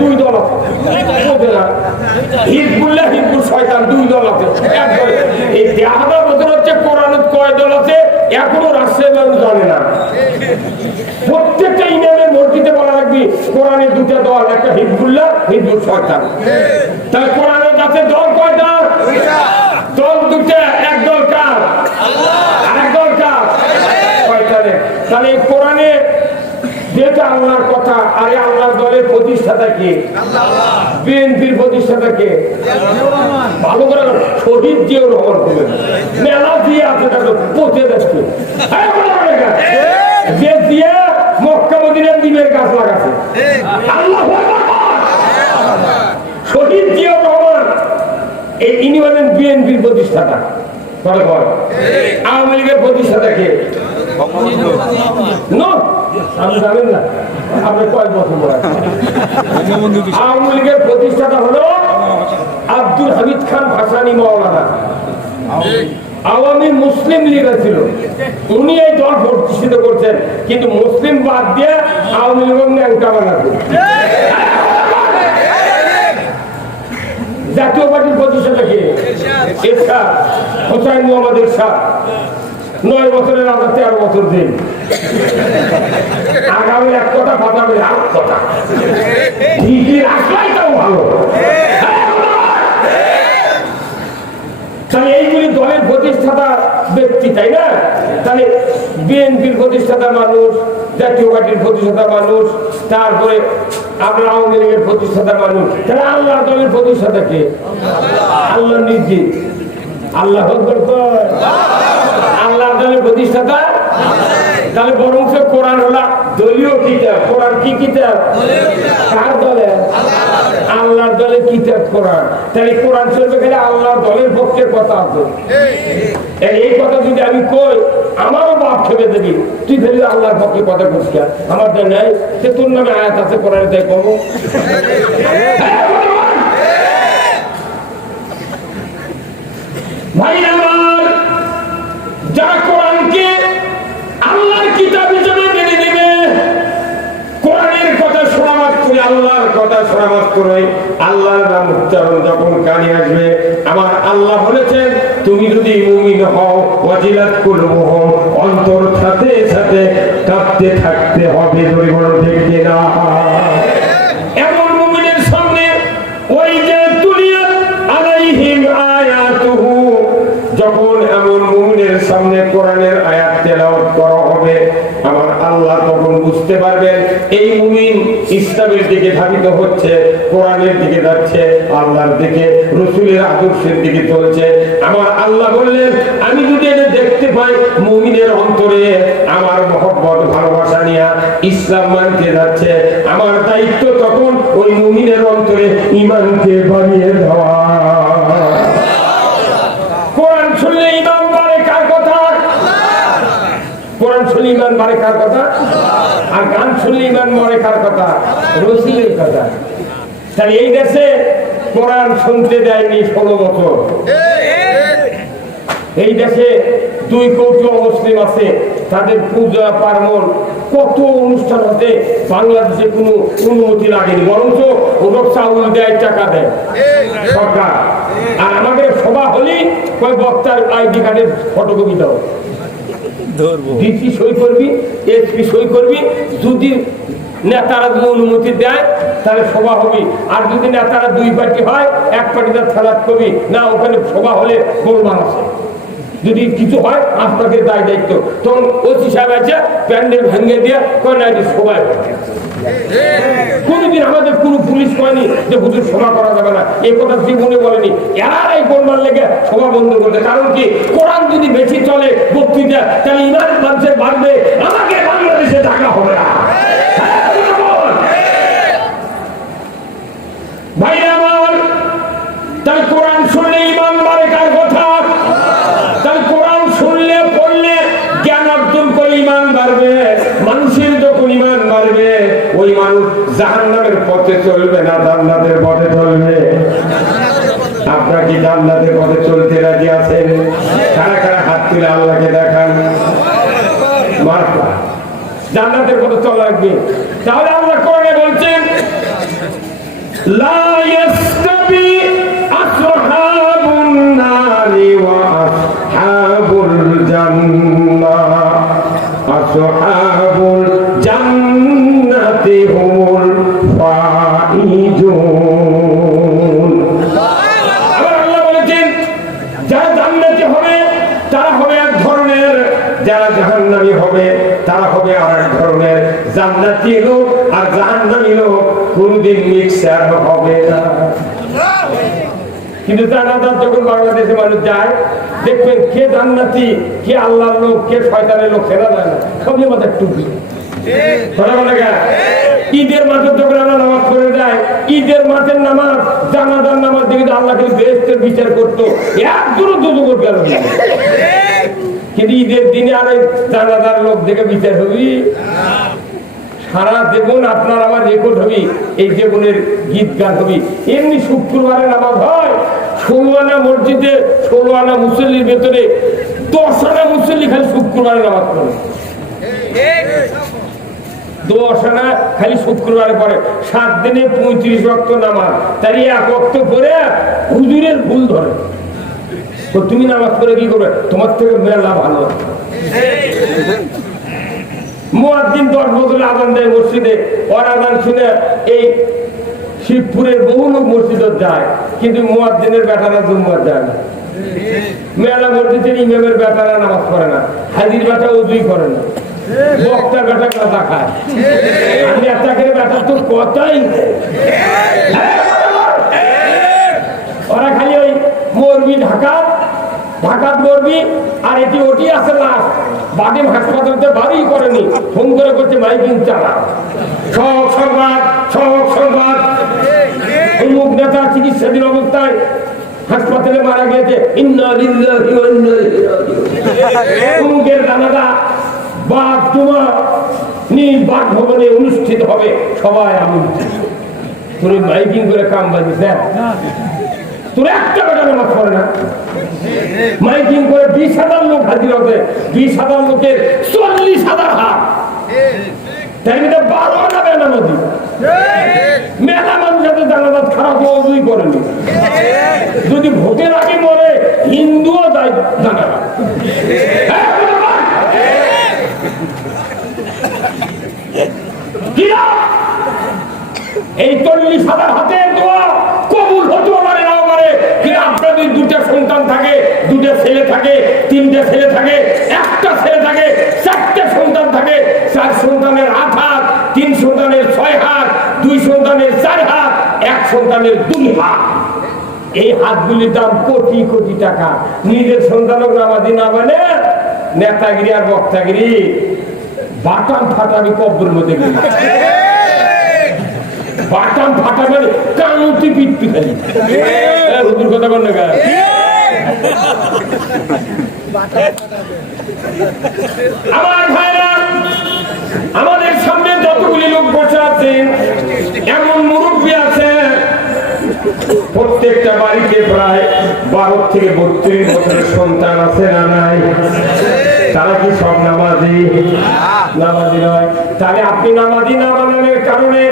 দুই দল আছে হিজবুল্লাহ হিজবুল শয়তান দুই দল আছে এই 1000 বছর হচ্ছে কোরআনের কয় দল আছে এখনো রাষ্ট্রের মানুষ জানে না প্রত্যেকটা ইমামের মসজিদে বলা লাগবে কোরআনের দুটো দল একটা হিজবুল্লাহ হিজবুল শয়তান তাহলে কোরআনের কাছে দল কয়টা দল দুটো এক দল কার আরেক দল কার শয়তানের তাহলে এই কোরআনে যেটা আল্লাহর কথা আরে আল্লাহর দলের প্রতিষ্ঠাতা কে বিএনপির প্রতিষ্ঠাতা কে ভালো করে শহীদ জিয়াউর রহমান করবেন মেলা দিয়ে আছে তাকে পচে যাচ্ছে যে দিয়ে মক্কা মদিনার ডিমের গাছ লাগাছে আল্লাহু আকবার শহীদ জিয়াউর রহমান এই ইনি হলেন বিএনপির প্রতিষ্ঠাতা আওয়ামী লীগের প্রতিষ্ঠাতা কে আপনি জানেন না আপনি কয়েক বছর আওয়ামী লীগের প্রতিষ্ঠাতা হলো আব্দুল হামিদ খান ভাসানী মাওলানা আওয়ামী মুসলিম লীগ ছিল উনি এই দল প্রতিষ্ঠিত করছেন কিন্তু মুসলিম বাদ দিয়ে আওয়ামী লীগ ন্যাংটা বানাচ্ছে জাতীয় পার্টির প্রতিষ্ঠাতা কে এরশাদ হোসাইন মোহাম্মদ এরশাদ 9 বছরের রাজা 13 বছর দিন আগামী এক কথা বাঁচাবে আর কথা ডিগ্রি রাখলাই তাও ভালো তাহলে এইগুলি দলের প্রতিষ্ঠাতা ব্যক্তি তাই না তাহলে বিএনপির প্রতিষ্ঠাতা মানুষ জাতীয় পার্টির প্রতিষ্ঠাতা মানুষ তারপরে আমরা আওয়ামী লীগের প্রতিষ্ঠাতা মানুষ তাহলে আল্লাহ দলের প্রতিষ্ঠাতা কে আল্লাহ নিজে আল্লাহ আল্লাহ দলের প্রতিষ্ঠাতা তাহলে বরং কোরআন হলো দলীয় কিতাব কোরআন কি কিতাব কার দলে আল্লাহর দলে কিতাব কোরআন তাহলে কোরআন শরীফে গেলে আল্লাহর দলের পক্ষের কথা আছে এই কথা যদি আমি কই আমারও বাপ খেপে দেবি তুই ফেলি আল্লাহর পক্ষে কথা বলছিস আমার তো নেই সে তোর নামে আয়াত আছে কোরআনে তাই কমো ভাই আমার যারা কোরআনকে আল্লাহর কিতাব হিসেবে মেনে নেবে কোরআনের কথা শোনা মাত্র আল্লাহর কথা শোনা মাত্র আল্লাহর নাম উচ্চারণ যখন কানে আসবে আমার আল্লাহ বলেছেন তুমি যদি মুমিন হও ওয়াজিলাত কুলুবুহুম অন্তর সাথে সাথে কাঁপতে থাকতে হবে ধরে বড় দেখতে না এমন মুমিনের সামনে ওই যে তুলিয়াত আলাইহিম আয়াতুহু যখন এমন মুমিনের সামনে কোরআনের আয়াত তেলাওয়াত করা হবে আমার আল্লাহ তখন বুঝতে পারবেন এই মুমিন ইসলামের দিকে ধাবিত হচ্ছে কোরআনের দিকে যাচ্ছে আল্লাহর দিকে রাসূলের আদর্শের দিকে চলছে আমার আল্লাহ বললেন আমি যদি এটা দেখতে পাই মুমিনের অন্তরে আমার মহব্বত ভালোবাসা নিয়ে ইসলাম মানতে যাচ্ছে আমার দায়িত্ব তখন ওই মুমিনের অন্তরে ঈমানকে বাড়িয়ে দেওয়া কোরআন শুনলে ঈমান বাড়ে কার কথা কোরআন শুনলে ঈমান বাড়ে কার কথা আর গান শুনলে ঈমান মরে কার কথা রাসূলের কথা তাহলে এই দেশে কোরআন শুনতে দেয়নি 16 বছর এই দেশে 2 কোটি মুসলিম আছে তাদের পূজা পার্বণ কত অনুষ্ঠান হতে বাংলাদেশে কোনো অনুমতি লাগেনি বরঞ্চ ওসব চাউল দেয় টাকা দেয় সরকার আর আমাদের সভা হলেই কয় বক্তার আইডি কার্ডের ফটোকপি দাও ডিসি সই করবি এসপি সই করবি যদি নেতারা যদি অনুমতি দেয় তাহলে সভা হবে আর যদি নেতারা 2 পার্টি হয় 1 পার্টিতে খেলাত করবি না ওখানে সভা হলে গোলমাল আছে যদি কিছু হয় আপনাকে দায় দায়িত্ব তখন ওসি সাহেব আছে প্যান্ডেল ভেঙে দিয়ে সবাই কোনদিন আমাদের কোনো পুলিশ কয়নি যে হুজুর সভা করা যাবে না এই কথা জীবনে বলেনি এরা এই গোলমাল লেগে সভা বন্ধ করতে কারণ কি কোরআন যদি বেশি চলে বক্তৃতা তাহলে ইমান মানুষের বাড়বে আমাকে বাংলাদেশে টাকা হবে না ভাই আমার তাই কোরআন শুনলে ইমান বাড়ে কার কথা তাই কোরআন শুনলে পড়লে জ্ঞান অর্জন করে ইমান বাড়বে মানুষের জাহান্নামের পথে চলবে না জান্নাতের পথে চলবে? আপনারা কি জান্নাতের পথে চলতে রাজি আছেন? কারা কারা হাত তুলে আল্লাহকে দেখান। মারফা জান্নাতের পথে চলা লাগবে। তাহলে আল্লাহ কোরআনে বলছেন লা ইয়াস্তাবি আসহাবুন নারি ওয়া আসহাবুল জান্নাহ আসহাবুল জান্নাতি হুমুল ফাইজুন। আবার আল্লাহ বলেছেন যারা জান্নাতি হবে তারা হবে এক ধরনের, যারা জাহান্নামী হবে তারা হবে আর এক ধরনের। জান্নাতি লোক আর জাহান্নামী লোক কোনদিন মিক্সার হবে না। কিন্তু জান্নাত যখন বাংলাদেশে মানুষ যায় দেখবেন কে জান্নাতি কে আল্লাহর লোক কে শয়তানের লোক সেটা যায় না, সবই আমাদের টুপি। ঈদের মাঠে যখন আমরা নামাজ পড়ে যাই, ঈদের মাঠের নামাজ জানাজার নামাজ দেখে আল্লাহকে বেহেশতের বিচার করতো, এক দূর দুদুর গেল। কিন্তু ঈদের দিনে আর জানাজার লোক দেখে বিচার হবি? সারা জীবন আপনার আমার রেকর্ড হবি, এই জীবনের গীত গান হবি। এমনি শুক্রবারে নামাজ হয়, 16 আনা মসজিদে 16 আনা মুসল্লির ভেতরে 10 আনা মুসল্লি খালি শুক্রবারে নামাজ পড়ে। 10 আনা খালি শুক্রবারে পড়ে। 7 দিনে 35 ওয়াক্ত নামাজ, তার এক ওয়াক্ত পরে হুজুরের ভুল ধরে। তো তুমি নামাজ পড়ে কি করবে? তোমার থেকে মেলা ভালো। মুয়াজ্জিন 10 বছর আযান দেয় মসজিদে, ওর আযান শুনে এই শিবপুরের বহু লোক মসজিদে যায়, কিন্তু মুয়াজ্জিনের বেটারা জুম্মার যায় না। মেলা মসজিদের ইমামের বেটারা নামাজ পড়ে না, হাজির বেটা ওযুই করে না, বক্তার বেটা কথা খায়, আমি একটা করে বেটা তো কথাই। ওরা খালি ওই মরবি ঢাকাত মরবি আর এটি ওটি আছে লাশ, বাদিম হাসপাতালতে বাড়ি করেনি, ফোন করে করছে মাইকিং চালা, সব সংবাদ অমুক নেতা চিকিৎসাধীন অবস্থায় হাসপাতালে মারা গেছে, ইন্না লিল্লাহি ওয়া ইন্না ইলাইহি রাজিউন। অমুকের জানাজা বাদ জুমা নিজ বাসভবনে অনুষ্ঠিত হবে, সবাই আমন্ত্রিত। তুমি মাইকিং করে কাম বাজিস, তোর একটা বেটা নামাজ পড়ে না। মাইকিং করে 20,000 লোক হাজির হবে, 20,000 লোকের 40,000 হাত, তাই মধ্যে 12 যাবে না নদী। মেলা মানুষ যাতে জানাজাত খারাপ ওযুই করেনি, যদি ভোটের আগে মরে হিন্দুও যায় জানাজাত। এই 40,000 হাতের দোয়া কবুল হতে পারে নাও পারে, কিন্তু আপনার যদি 2টা সন্তান থাকে, 2টা ছেলে থাকে, 3টা ছেলে থাকে, একটা ছেলে থাকে, 4টে সন্তান থাকে, 4 সন্তানের 8 হাত, 3 সন্তানের 6 হাত, 2 সন্তানের 4 হাত, 1 সন্তানের 2 হাত। এই হাতগুলির দাম কোটি কোটি টাকা। নিজের সন্তানক নামাজি না মানে নেতাগিরি আর বক্তাগিরি, বাটাম ফাটাবি কব্বরের মধ্যে গেলে, বাটাম ফাটাবে কানুতি পিটপি খালি। হুজুর কথা বল না, আমার ভাইরা, আমাদের সামনে যতগুলি লোক বসে আছেন, এমন মুরব্বী আছে প্রত্যেকটা বাড়িতে প্রায় 12 থেকে 32 বছরের সন্তান আছে না নাই? তারা কি সব নামাজি? নামাজি নয়। তাহলে আপনি নামাজি না বানানোর কারণে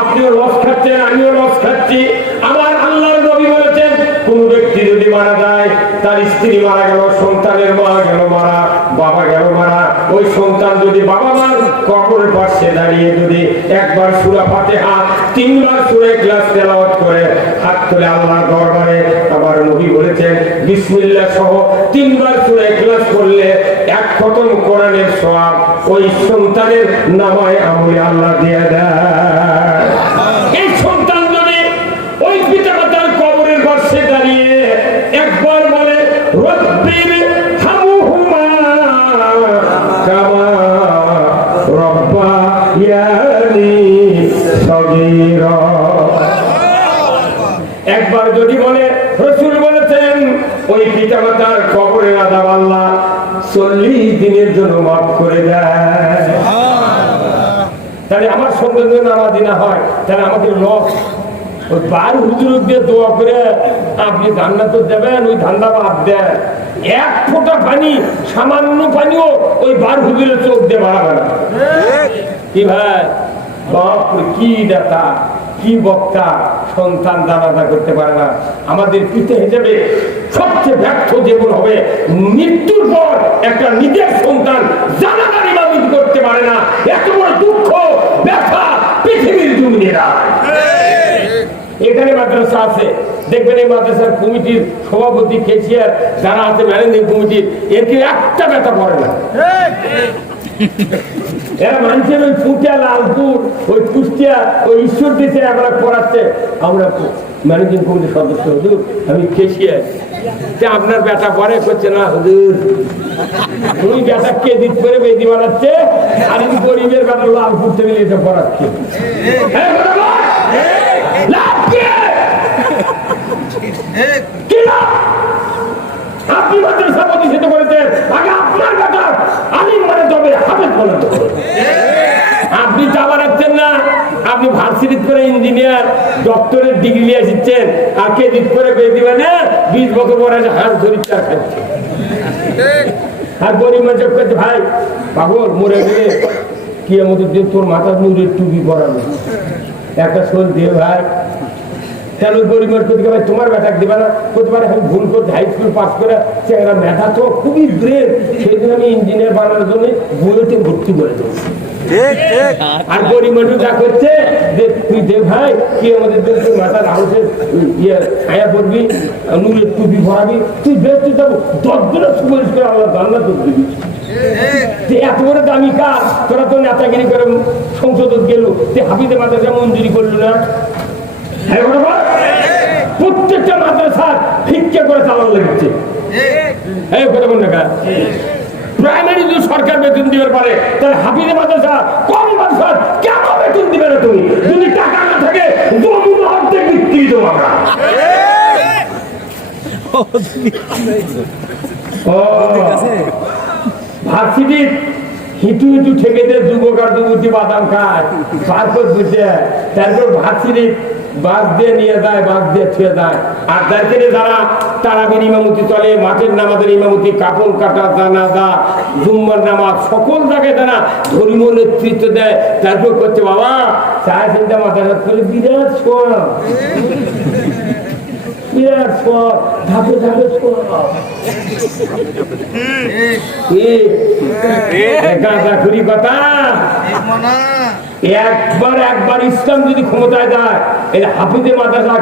আপনিও লস খাচ্ছেন, আমিও লস খাচ্ছি। আমার আল্লাহর নবী বলেছেন, কোন ব্যক্তি যদি মারা যায়, তার স্ত্রী মারা গেল, সন্তানের মা গেল মারা, বাবা গেল মারা, ওই সন্তান যদি বাবা মার কবরের পাশে দাঁড়িয়ে যদি একবার সূরা ফাতিহা 3 বার সূরা ইখলাস তেলাওয়াত করে হাত তুলে আল্লাহর দরবারে, আমার নবী বলেছেন বিসমিল্লাহ সহ 3 বার সূরা ইখলাস করলে 1 খতম কোরআনের সওয়াব ওই সন্তানের নামায় আমলে আল্লাহ দিয়ে দেয়। এই সন্তান যদি ওই পিতামাতার কবরের পাশে দাঁড়িয়ে একবার বলে রব্বির হামহুমা কামা রব্বায়ানি সগীরা, একবার যদি বলে, রাসূল বলেছেন ওই পিতামাতার কবরের আযাব আল্লাহ 40 দিনের জন্য মাফ করে দেয়। তাহলে আমার সঙ্গে যদি নামাজি না হয় তাহলে আমাকে লস। ওই বার হুজুর দিয়ে দোয়া করে আপনি জান্নাত দেবেন, ওই ধান্দা বাদ দেন। এক ফোঁটা পানি, সামান্য পানিও ওই বার হুজুরের চোখ দিয়ে বাড়াবে না। কি ভাই, বাপ কি দাতা, কি বক্তা, সন্তান জানাজা করতে পারে না। আমাদের পিতা হিসেবে সবচেয়ে ব্যর্থ জীবন হবে মৃত্যুর পর একটা নিজের সন্তান জানাজার ইমামতি করতে পারে না। এত বড় দুঃখ ব্যথা পৃথিবীর জমিনেরা। এখানে মাদ্রাসা আছে, দেখবেন এই মাদ্রাসার কমিটির সভাপতি কেশিয়ার যারা আছে ম্যানেজিং কমিটির, এর কি একটা ব্যথা পড়ে না। এরা মানুষের ওই পুটিয়া, লালপুর, ওই কুষ্টিয়া, ওই ঈশ্বর দেশে আমরা পড়াচ্ছে। আমরা ম্যানেজিং কমিটির সদস্য, হুজুর আমি কেশিয়ার, আপনার বেটা পরে করছে না হুজুর, ওই বেটা কেজিত করে বেদি বানাচ্ছে, আর এই গরিবের বেটা লালপুর থেকে এটা পড়াচ্ছে। আপনি মাদ্রাসা প্রতিষ্ঠিত করেছেন, আগে আপনার বেটা আলিম মানে তবে হাফেজ বানাতে হবে। আপনি চা বানাচ্ছেন না, আপনি ভার্সিটি করে ইঞ্জিনিয়ার ডক্টরের ডিগ্রি নিয়ে এসেছেন, আর কেজিত করে বেদি বানা 20 বছর পরে হাঁস ধরি চা খাচ্ছে। আর গরিব মানুষ করছে ভাই পাগল মরে গেলে কি আমাদের দিন তোর মাথার নুরের টুপি পরানো একটা শোল দিয়ে ভাই। তাহলে গরিব মানুষ করতে ভাই তোমার বেটাক দিবে না, করতে পারে আমি ভুল করতে হাই স্কুল পাস করে চেহারা মেধা তো খুবই ব্রেন, সেই জন্য আমি ইঞ্জিনিয়ার বানানোর জন্য বুয়েটে ভর্তি করে দেবো। আর গরিব মানুষ যা করছে যে তুই দে ভাই কি আমাদের দেশের মাথার হাউসের ইয়ে ছায়া পড়বি, নুরের টুপি ভরাবি, তুই বেশি যাবো 10 দিনের সুপারিশ করে আমরা জান্নাত দিবি। এত বড় দামি কাজ তোরা তো নেতাগিরি করে সংসদ গেল, হাফিজে মাদ্রাসা মঞ্জুরি করলো না। প্রত্যেকটা মাদ্রাসা ভিক্ষা করে চালানো লেগেছে। এই কথা বল না, প্রাইমারি যদি সরকার বেতন দিতে পারে তাহলে হাফিজে মাদ্রাসা কম মাদ্রাসা কেন বেতন দিবে না? তুমি যদি টাকা না থাকে জমির অর্ধেক বিক্রি দেবো আমরা। ভার্সিটি হিটু হিটু ঠেকেদের যুবক আর যুবতী বাদাম খায়, তারপর বুঝে তারপর ভার্সিটি বাস দিয়ে নিয়ে যায়, বাস দিয়ে ছুঁয়ে যায়। আর যাদের যারা তারাবির ইমামতি চলে, মাঠের নামাজের ইমামতি, কাপড় কাটা, জানাজা, জুম্মার নামাজ, সকল জায়গায় তারা ধর্মীয় নেতৃত্ব দেয়। তারপর করছে বাবা চায় চিন্তা মাথা হাত করে বিরাট ছোঁয়া, বিরাট ছোঁয়া, ধাপে ধাপে ছোঁয়া। কথা একবার ইসলাম যদি ক্ষমতায় যায়, হাফিজে মাদ্রাসা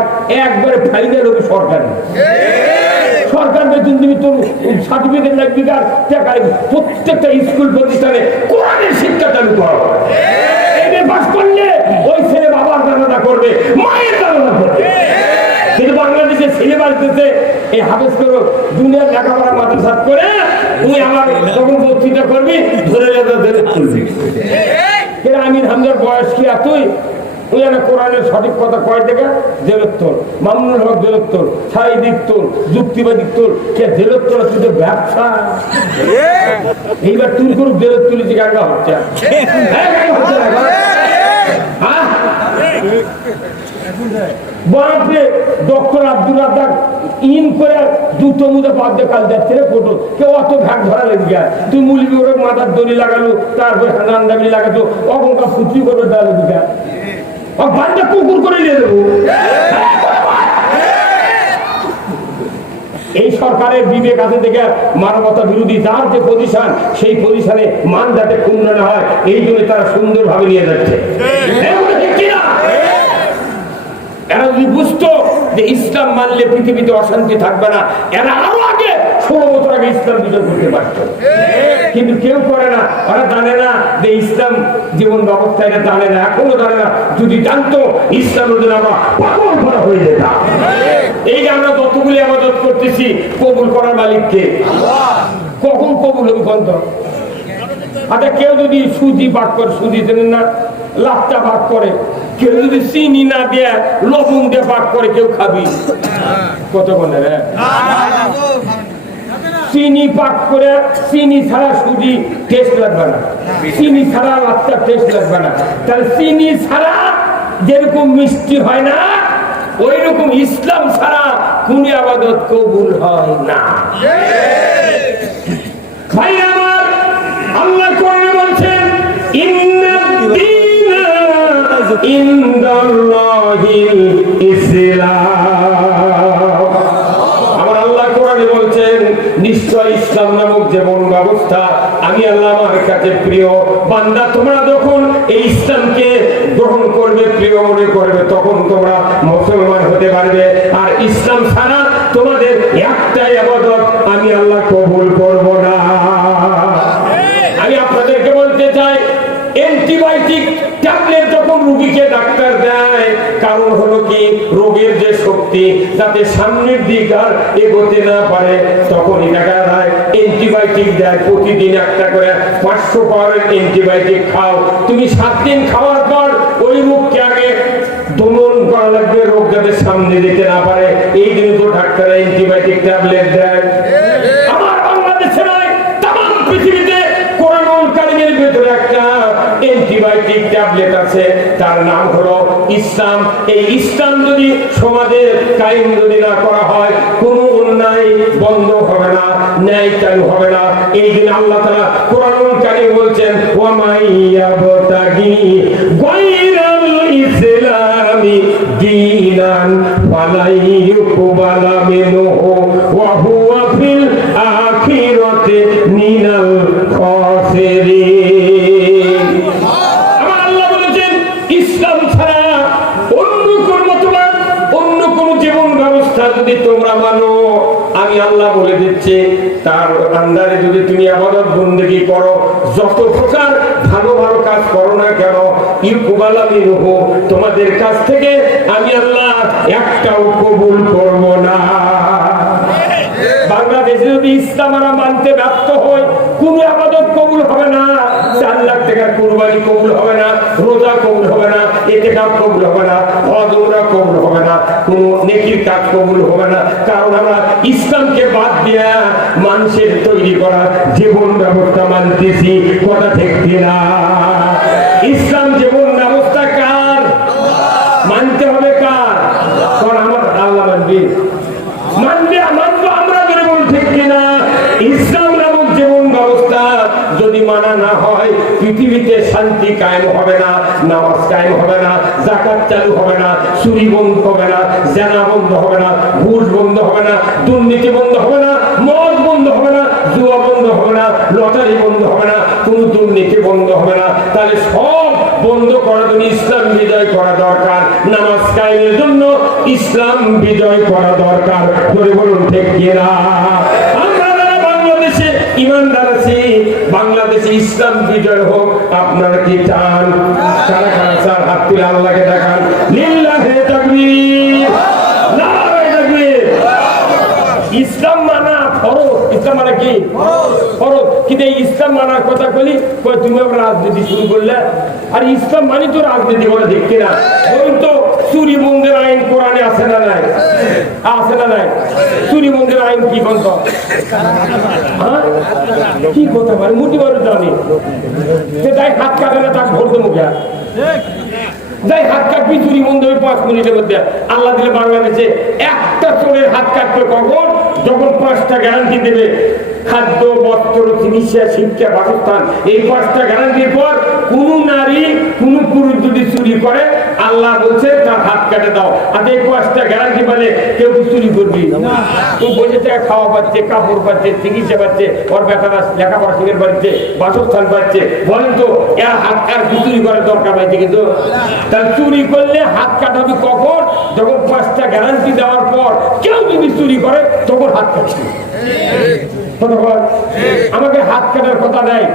একবারে ফাইনাল হবে সরকারি। সরকার বেতন দিবি, তোর সার্টিফিকেট লাগবে, প্রত্যেকটা স্কুল প্রতিষ্ঠানে কোরআনের শিক্ষা চালু করা হবে। পাস করলে ওই ছেলে বাবার জানাজা করবে, মায়ের জানাজা করবে। কিন্তু বাংলাদেশের সিলেবাস দিতে এই হাফেজ করো দুনিয়ার লেখাপড়া মাদ্রাসা করে তুই আমার যখন বক্তৃতা করবি ধরে তুলবি। আমির হামজার বয়স কি এতই, ওই কোরআনের সঠিক কথা কয় টাকা জেলোত্তর, মামুনুল হক জেলোত্তর, সাইদিক তোর, যুক্তিবাদিক তোর, কে জেলোত্তর শুধু ব্যবসা। এইবার তুই করুক জেলত তুলেছি গাঙ্গা হচ্ছে বাপরে। ডক্টর আব্দুল রাজ্জাক ইন করে দুটো মুদে বাদ দিয়ে কাল যাচ্ছে রে ফটো, কেউ অত ঘাট ধরা লেগে যায়। তুই মুলি করে মাথার দড়ি লাগালো, তারপরে নান্দাবি লাগাতো, অগঙ্কা ফুচি করবে তাহলে দিকা বান্ধে কুকুর করে নিয়ে দেবো। এই সরকারের বিবেক আছে দেখে মানবতা বিরোধী যার যে পজিশন, সেই পজিশনে মান যাতে ক্ষুণ্ণ না হয়, এই জন্য তারা সুন্দরভাবে নিয়ে যাচ্ছে। এরা যদি বুঝতো যে ইসলাম মানলে পৃথিবীতে অশান্তি থাকবে না, এরা আরো আগে 16 বছর আগে ইসলাম বিজয় করতে পারত। কিন্তু কেউ করে না, ওরা জানে না যে ইসলাম জীবন ব্যবস্থা, এটা জানে না, এখনো জানে না। যদি জানতো ইসলামের জন্য আমরা পাগল করা হয়ে যেতাম। এই যে আমরা যতগুলি ইবাদত করতেছি, কবুল করার মালিককে, কখন কবুল হবে বন্ধ? আচ্ছা কেউ যদি সুজি পাক করে, সুজি দেন না, লাভটা ভাগ করে, কেউ যদি চিনি না দিয়ে লবণ দিয়ে ভাগ করে, কেউ খাবি কত বলে রে? চিনি পাক করে চিনি ছাড়া সুজি টেস্ট লাগবে না, চিনি ছাড়া লাচ্চা টেস্ট লাগবে না। তাহলে চিনি ছাড়া যেরকম মিষ্টি হয় না, ওই রকম ইসলাম ছাড়া কোন ইবাদত কবুল হয় না। ভাই আমার, আল্লাহ কোরআনে বলছেন ইন্নাদ-দীনা ইনদাল্লাহিল ইসলাম। আমার আল্লাহ কোরআনে বলছেন নিশ্চয় ইসলাম নামক জীবন ব্যবস্থা আমি আল্লাহ আমার কাছে প্রিয়। বান্দা তোমরা যখন এই ইসলামকে গ্রহণ করবে, প্রিয় মনে করবে, তখন তোমরা মুসলমান হতে পারবে। আর ইসলাম ছাড়া তোমাদের একটাই ইবাদত আমি আল্লাহ কবুল করব না। আমি আপনাদেরকে বলতে চাই, অ্যান্টিবায়োটিক ট্যাবলেট যখন রোগীকে ডাক্তার দেয়, কারণ হলো কি রোগের যে শক্তি যাতে সামনের দিক আর এগোতে না পারে, তখনই দেখা যায় অ্যান্টিবায়োটিক দেয়। প্রতিদিন একটা করে 500 পাওয়ারের অ্যান্টিবায়োটিক খাও। তুমি 7 দিন খাওয়ার পর ওই রোগকে আগে দমন করা লাগবে, রোগ যাতে সামনে যেতে না পারে। এই জন্য তো ডাক্তার অ্যান্টিবায়োটিক ট্যাবলেট দেয়। আমার বাংলাদেশে নয়, তাম পৃথিবীতে কোরআনুল কারীমের ভিতরে একটা অ্যান্টিবায়োটিক ট্যাবলেট আছে, তার নাম হলো ইসলাম। এই ইসলাম যদি সমাজের কায়েম যদি না করা হয়, কোনো অন্যায় বন্ধ হবে না, ন্যায় চালু হবে না। এই দিন আল্লাহ তাআলা কোরআনুল কারীম বলছেন ওয়া মাইয়াবতাগি গায়রাল ইসলামি দীনান ফালাই ইউকবালা মিনহু ওয়া হুয়া ফিল আখিরাতি মিনাল খাসিরিন। আমার আল্লাহ বলেছেন ইসলাম ছাড়া অন্য কোন মতবাদ, অন্য কোন জীবন ব্যবস্থা যদি তোমরা মানো, আমি আল্লাহ বলে দিচ্ছি তার আন্ডারে যদি তুমি ইবাদত বন্দেগী করো, যত প্রকার ভালো ভালো কাজ করো না কেন, ইউকবালা মিনহু তোমাদের কাছ থেকে আমি আল্লাহ একটাও কবুল করব না। বাংলাদেশে যদি ইসলাম আমরা মানতে ব্যর্থ হই, কোন ইবাদত কবুল হবে না। 4 লাখ টাকার কুরবানি কবুল হবে না, রোজা কবুল হবে না, ইতিকাফ কবুল হবে না, হজ উমরা কবুল হবে না, কোন নেকির কাজ কবুল হবে না। কারণ আমরা ইসলামকে বাদ দিয়ে মানুষের তৈরি করা জীবন ব্যবস্থা মানতেছি। কথা ঠিক কিনা? ইসলাম জীবন ব্যবস্থা কার? মানতে হবে কার? কারণ আমার আল্লাহ মানবে, মানবে মানবো আমরা, যেমন ঠিক কিনা? ইসলাম নামক জীবন ব্যবস্থা যদি মানা না হয়, পৃথিবীতে শান্তি কায়েম হবে না, নামাজ কায়েম হবে না, যাকাত চালু হবে না, চুরি বন্ধ হবে না, জেনা বন্ধ হবে না, ঘুষ বন্ধ হবে না, দুর্নীতি বন্ধ হবে না, মদ বন্ধ হবে না, জুয়া বন্ধ হবে না, লটারি বন্ধ হবে না, কোন দুর্নীতি বন্ধ হবে না। তাহলে সব বন্ধ করার জন্য ইসলাম বিজয় করা দরকার, নামাজ কায়েমের জন্য ইসলাম বিজয় করা দরকার। ধরে বলুন ঠিক কিনা? আমরা যারা বাংলাদেশে ইমানদার আছি, বাংলাদেশে ইসলাম বিজয় হোক, আপনারা কি চান? কারা কারা চান? হাত তুলে আল্লাহকে দেখান। লিল্লাহি তাকবীর, নারায়ে তাকবীর। ইসলাম মানা ফরজ। ইসলাম মানে কি? ফরজ। কিন্তু এই ইসলাম মানার কথা বলি, কই তুমি আবার রাজনীতি শুরু করলে? আর ইসলাম মানে তো রাজনীতি করে, ঠিক কিনা? বলুন তো, চুরি বন্ধের আইন কোরআনে আছে না নাই? আছে না নাই? চুরি বন্ধের আইন কি বলতো? কি কথা মানে মুটি বারো জানি যে তাই হাত কাটে না, তাকে ভোট দেবো গিয়া যাই হাত কাটবি চুরি বন্ধ হবে 5 মিনিটের মধ্যে। আল্লাহ দিলে বাংলাদেশে একটা চোরের হাত কাটবে কখন? যখন 5টা গ্যারান্টি দেবে, খাদ্য, বস্ত্র, চিকিৎসা, শিক্ষা, বাসস্থান। এই 5টা গ্যারান্টির পর কোন নারী, কোন পুরুষ যদি চুরি করে, আল্লাহ বলছে তার হাত কাটে দাও। আর এই 5টা গ্যারান্টি মানে কেউ চুরি করবি না। তুই বসে থেকে খাওয়া পাচ্ছে, কাপড় পাচ্ছে, চিকিৎসা পাচ্ছে, ওর বেটারা লেখাপড়া শিখে পাচ্ছে, বাসস্থান পাচ্ছে। বলেন তো এর হাত আর চুরি করার দরকার পাইছে? কিন্তু তাহলে চুরি করলে হাত কাটা হবে কখন? যখন 5টা গ্যারান্টি দেওয়ার পর কেউ যদি চুরি করে, তখন হাত কাটছে। আমাকে হাত কাটার কথা দেয়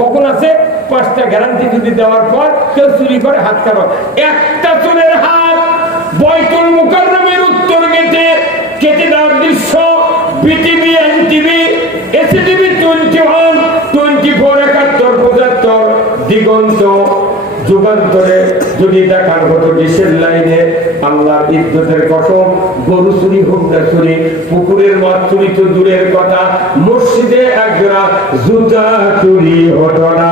কখন আছে? 5টা গ্যারান্টি যদি দেওয়ার পর কেউ চুরি করে, হাত কাটো। একটা চোরের হাত বাইতুল মুকাররমের উত্তর গেটে কেটে দেওয়ার দৃশ্য বিটিভি, এনটিভি, এসিটিভি 21, 24, 71, 75, দিগন্ত, যুগান্তরে যদি দেখান হতো দেশের লাইনে আল্লাহর ইজ্জতের কসম, গরু চুরি হোক না চুরি, পুকুরের মাছ চুরি তো দূরের কথা, মসজিদে একজোড়া জুতা চুরি হতো না।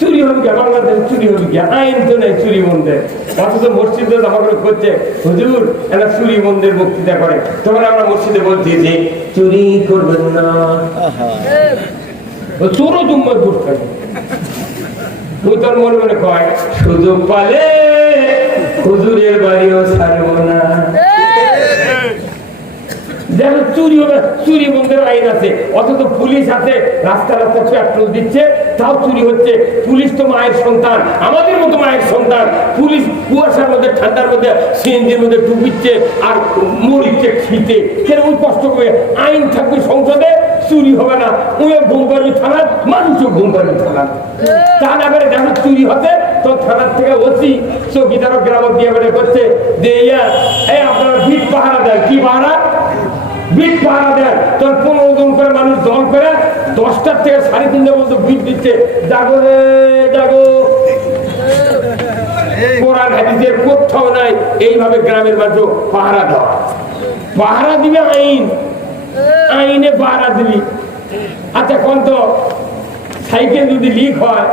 চুরি হবে কে? বাংলাদেশ চুরি হবে কে? আইন তো নেই চুরি বন্ধের, অথচ মসজিদে জমা করে করছে হুজুর একটা চুরি বন্ধের বক্তৃতা করে। তখন আমরা মসজিদে বলছি যে চুরি করবেন না, চোরও দুম্বার দূর থাকে। ওই তোর মনে মনে কয় সুযোগ পালে হুজুরের বাড়িও ছাড়বো না। দেখো চুরি হবে, চুরি বন্ধের আইন আছে, অথচ পুলিশ আছে, রাস্তা রাস্তা পেট্রোল দিচ্ছে, তাও চুরি হচ্ছে। পুলিশ তো মায়ের সন্তান, আমাদের মতো মায়ের সন্তান। পুলিশ কুয়াশার মধ্যে ঠান্ডার মধ্যে সিএনজির মধ্যে ডুবিচ্ছে আর মরিচ্ছে শীতে, সেরকম কষ্ট করে আইন থাকবে সংসদে, চুরি হবে না। ওই ঘুম পাড়ি থানার মানুষও ঘুম পাড়ি থানার, তা না করে দেখো চুরি হতে তো থানার থেকে ওসি চৌকিদারও গ্রামক দিয়ে বেড়ে করছে যে এই আপনারা ভিট পাহারা দেয়, কি পাহারা? বিট পাহারা দেন। তোর 15 জন করে মানুষ দল করে 10টার থেকে 3:30 পর্যন্ত বিট দিচ্ছে, জাগো রে জাগো। কোরআন হাদিসের কোথাও নাই এইভাবে গ্রামের মানুষ পাহারা দাও। পাহারা দিবে আইন, আইনে পাহারা দিবি। আচ্ছা কোন তো সাইকেল যদি লিক হয়,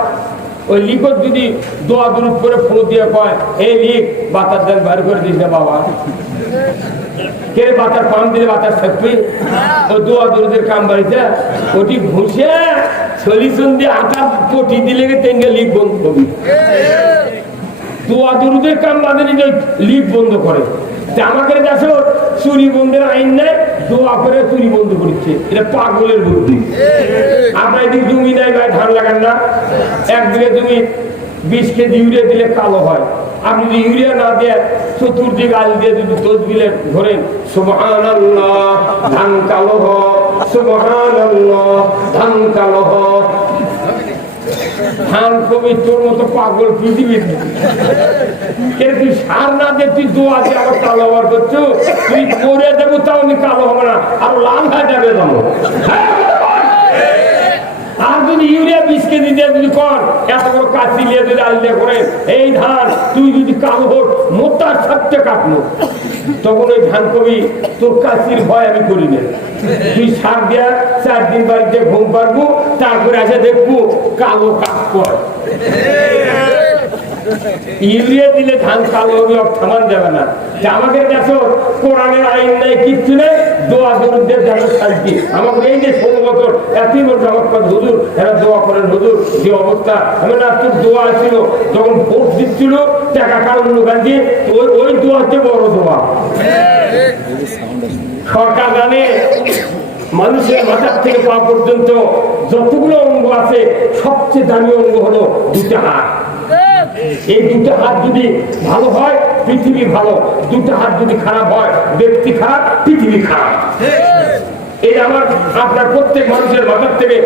ওই লিকত যদি দোয়া দুরুদ করে ফোন দিয়ে কয় এই লিক বাতাস দেন বার করে দিস না বাবা, কে বাতাস পাম দিলে বাতাস থাকবে? ও দোয়া দুরুদের কাম বাড়িতে ওটি ঘুষে সলিউশন দিয়ে আটা পটি দিলে তেঙ্গে লিক বন্ধ করবি। দোয়া দুরুদের কাম বাদে লিক বন্ধ করে। আমাকে দেখো চুরি বন্ধের আইন নেই, দোয়া করে চুরি বন্ধ করছে, এটা পাগলের বুদ্ধি। আপনার এদিক জমি নাই ভাই, ধান লাগান না, 1 বিঘা জমি 20 কেজি ইউরিয়া দিলে কালো হয়। আপনি যদি ইউরিয়া না দিয়ে চতুর্দিকে আল দিয়ে যদি তসবিলে ধরেন সুবহানাল্লাহ ধান কালো হ, সুবহানাল্লাহ ধান কালো হ। ধান কবি তোর মতো পাগল পৃথিবীর, তুই সার না দিয়ে তুই দোয়া দিয়ে আবার কালো হওয়ার করছো, তুই করে দেবো তাও আমি কালো হবে না, আর লাল হয়ে যাবে যাবো। আর যদি ইউরিয়া 20 কেজি দিয়ে যদি কর, এত বড় কাছি নিয়ে যদি আলিয়া করে এই ধান তুই যদি কালো হোক মোটা সাথে কাটলো, তখন ওই ধান কবি তোর কাছির ভয় আমি করি না, তুই সার দেওয়ার 4 দিন বাড়িতে ঘুম পারবো, তারপরে এসে দেখবো কালো কাজ কর। ইউরিয়া দিলে ধান কালো হবে, থামান যাবে না। আমাকে দেখো কোরআনের আইন নেই, কিচ্ছু নেই, দোয়া দরুদের দেখো শান্তি। আমাকে এই যে 16 বছর এতই বছর আমার হুজুর এরা দোয়া করেন, হুজুর যে অবস্থা, আমি না তোর দোয়া ছিল যখন ভোট দিচ্ছিল টাকা কারণ গান্ধী, ওই দোয়া হচ্ছে বড় দোয়া। সরকার জানে মানুষের মাথার থেকে পা পর্যন্ত যতগুলো অঙ্গ আছে সবচেয়ে দামি অঙ্গ হলো 2টা হাত। এই 2টা হাত যদি ভালো হয় পৃথিবী ভালো, 2টা হাত যদি খারাপ হয় ব্যক্তি খারাপ, পৃথিবী খারাপ। এই আমার আপনার প্রত্যেক মানুষের মাথার থেকে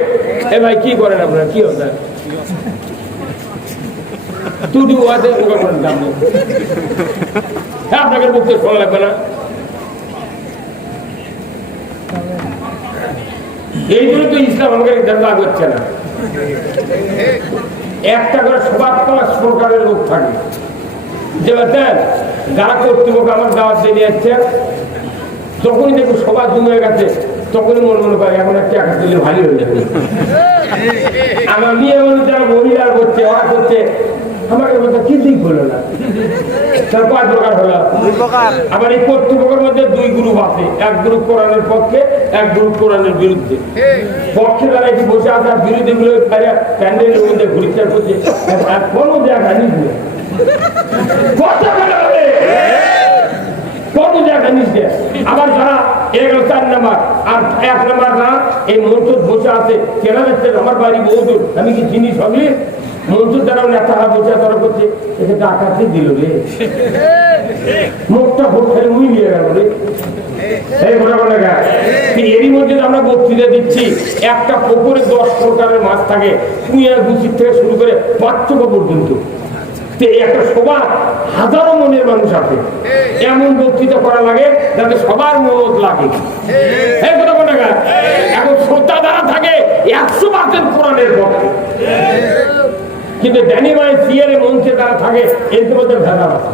এ ভাই কি করেন আপনারা, কি হতে তুই আপনাকে মুখে শোনা লাগবে না। এইগুলো তো ইসলাম আমাকে দাগ হচ্ছে না। একটা করে সবার 5 প্রকারের লোক থাকে, যে যারা কর্তৃপক্ষ আমার দাওয়াত দিয়ে যাচ্ছে, যখনই দেখবো সবার জমে গেছে তখনই মনে মনে করে এখন একটা টাকা দিলে ভালো হয়ে যাবে। আমার মেয়ে মানুষ যারা মহিলা করছে, ওরা করছে, আমাকে বলতে কি দিক হলো না, তার 5 প্রকার হলো। আবার এই কর্তৃপক্ষের মধ্যে 2 গ্রুপ আছে, এক গ্রুপ কোরআনের পক্ষে, এক গ্রুপ কোরআনের বিরুদ্ধে। পক্ষে যারা এটি বসে আছে আর বিরোধী গুলো প্যান্ডেলের মধ্যে ঘুরিচার করছে, কোনো জায়গা নিস কোনো জায়গা নিস। আবার যারা 4 নাম্বার আর 1 নাম্বার যারা এই মঞ্চত বসে আছে, কেনা যাচ্ছে আমার বাড়ি বহুদূর, আমি কি জিনিস হবে মঞ্চুর দ্বারা নেতা বসে তারা করছে, এটা ডাকাতি দিল রে, মুখটা ভোট খেলে মুই নিয়ে গেল রে। এরই মধ্যে আমরা বক্তৃতা দিচ্ছি, একটা পুকুরে 10 প্রকারের মাছ থাকে, কুইয়া গুচির থেকে শুরু করে 500 পর্যন্ত। একটা সভা হাজারো মনের মানুষ আছে, এমন বক্তৃতা করা লাগে যাতে সবার মনত লাগে। এখন শ্রোতা যারা থাকে 100% কোরআনের পক্ষে, কিন্তু ড্যানিমায় সিয়ারে মঞ্চে তারা থাকে এর মধ্যে ভেজাল আছে।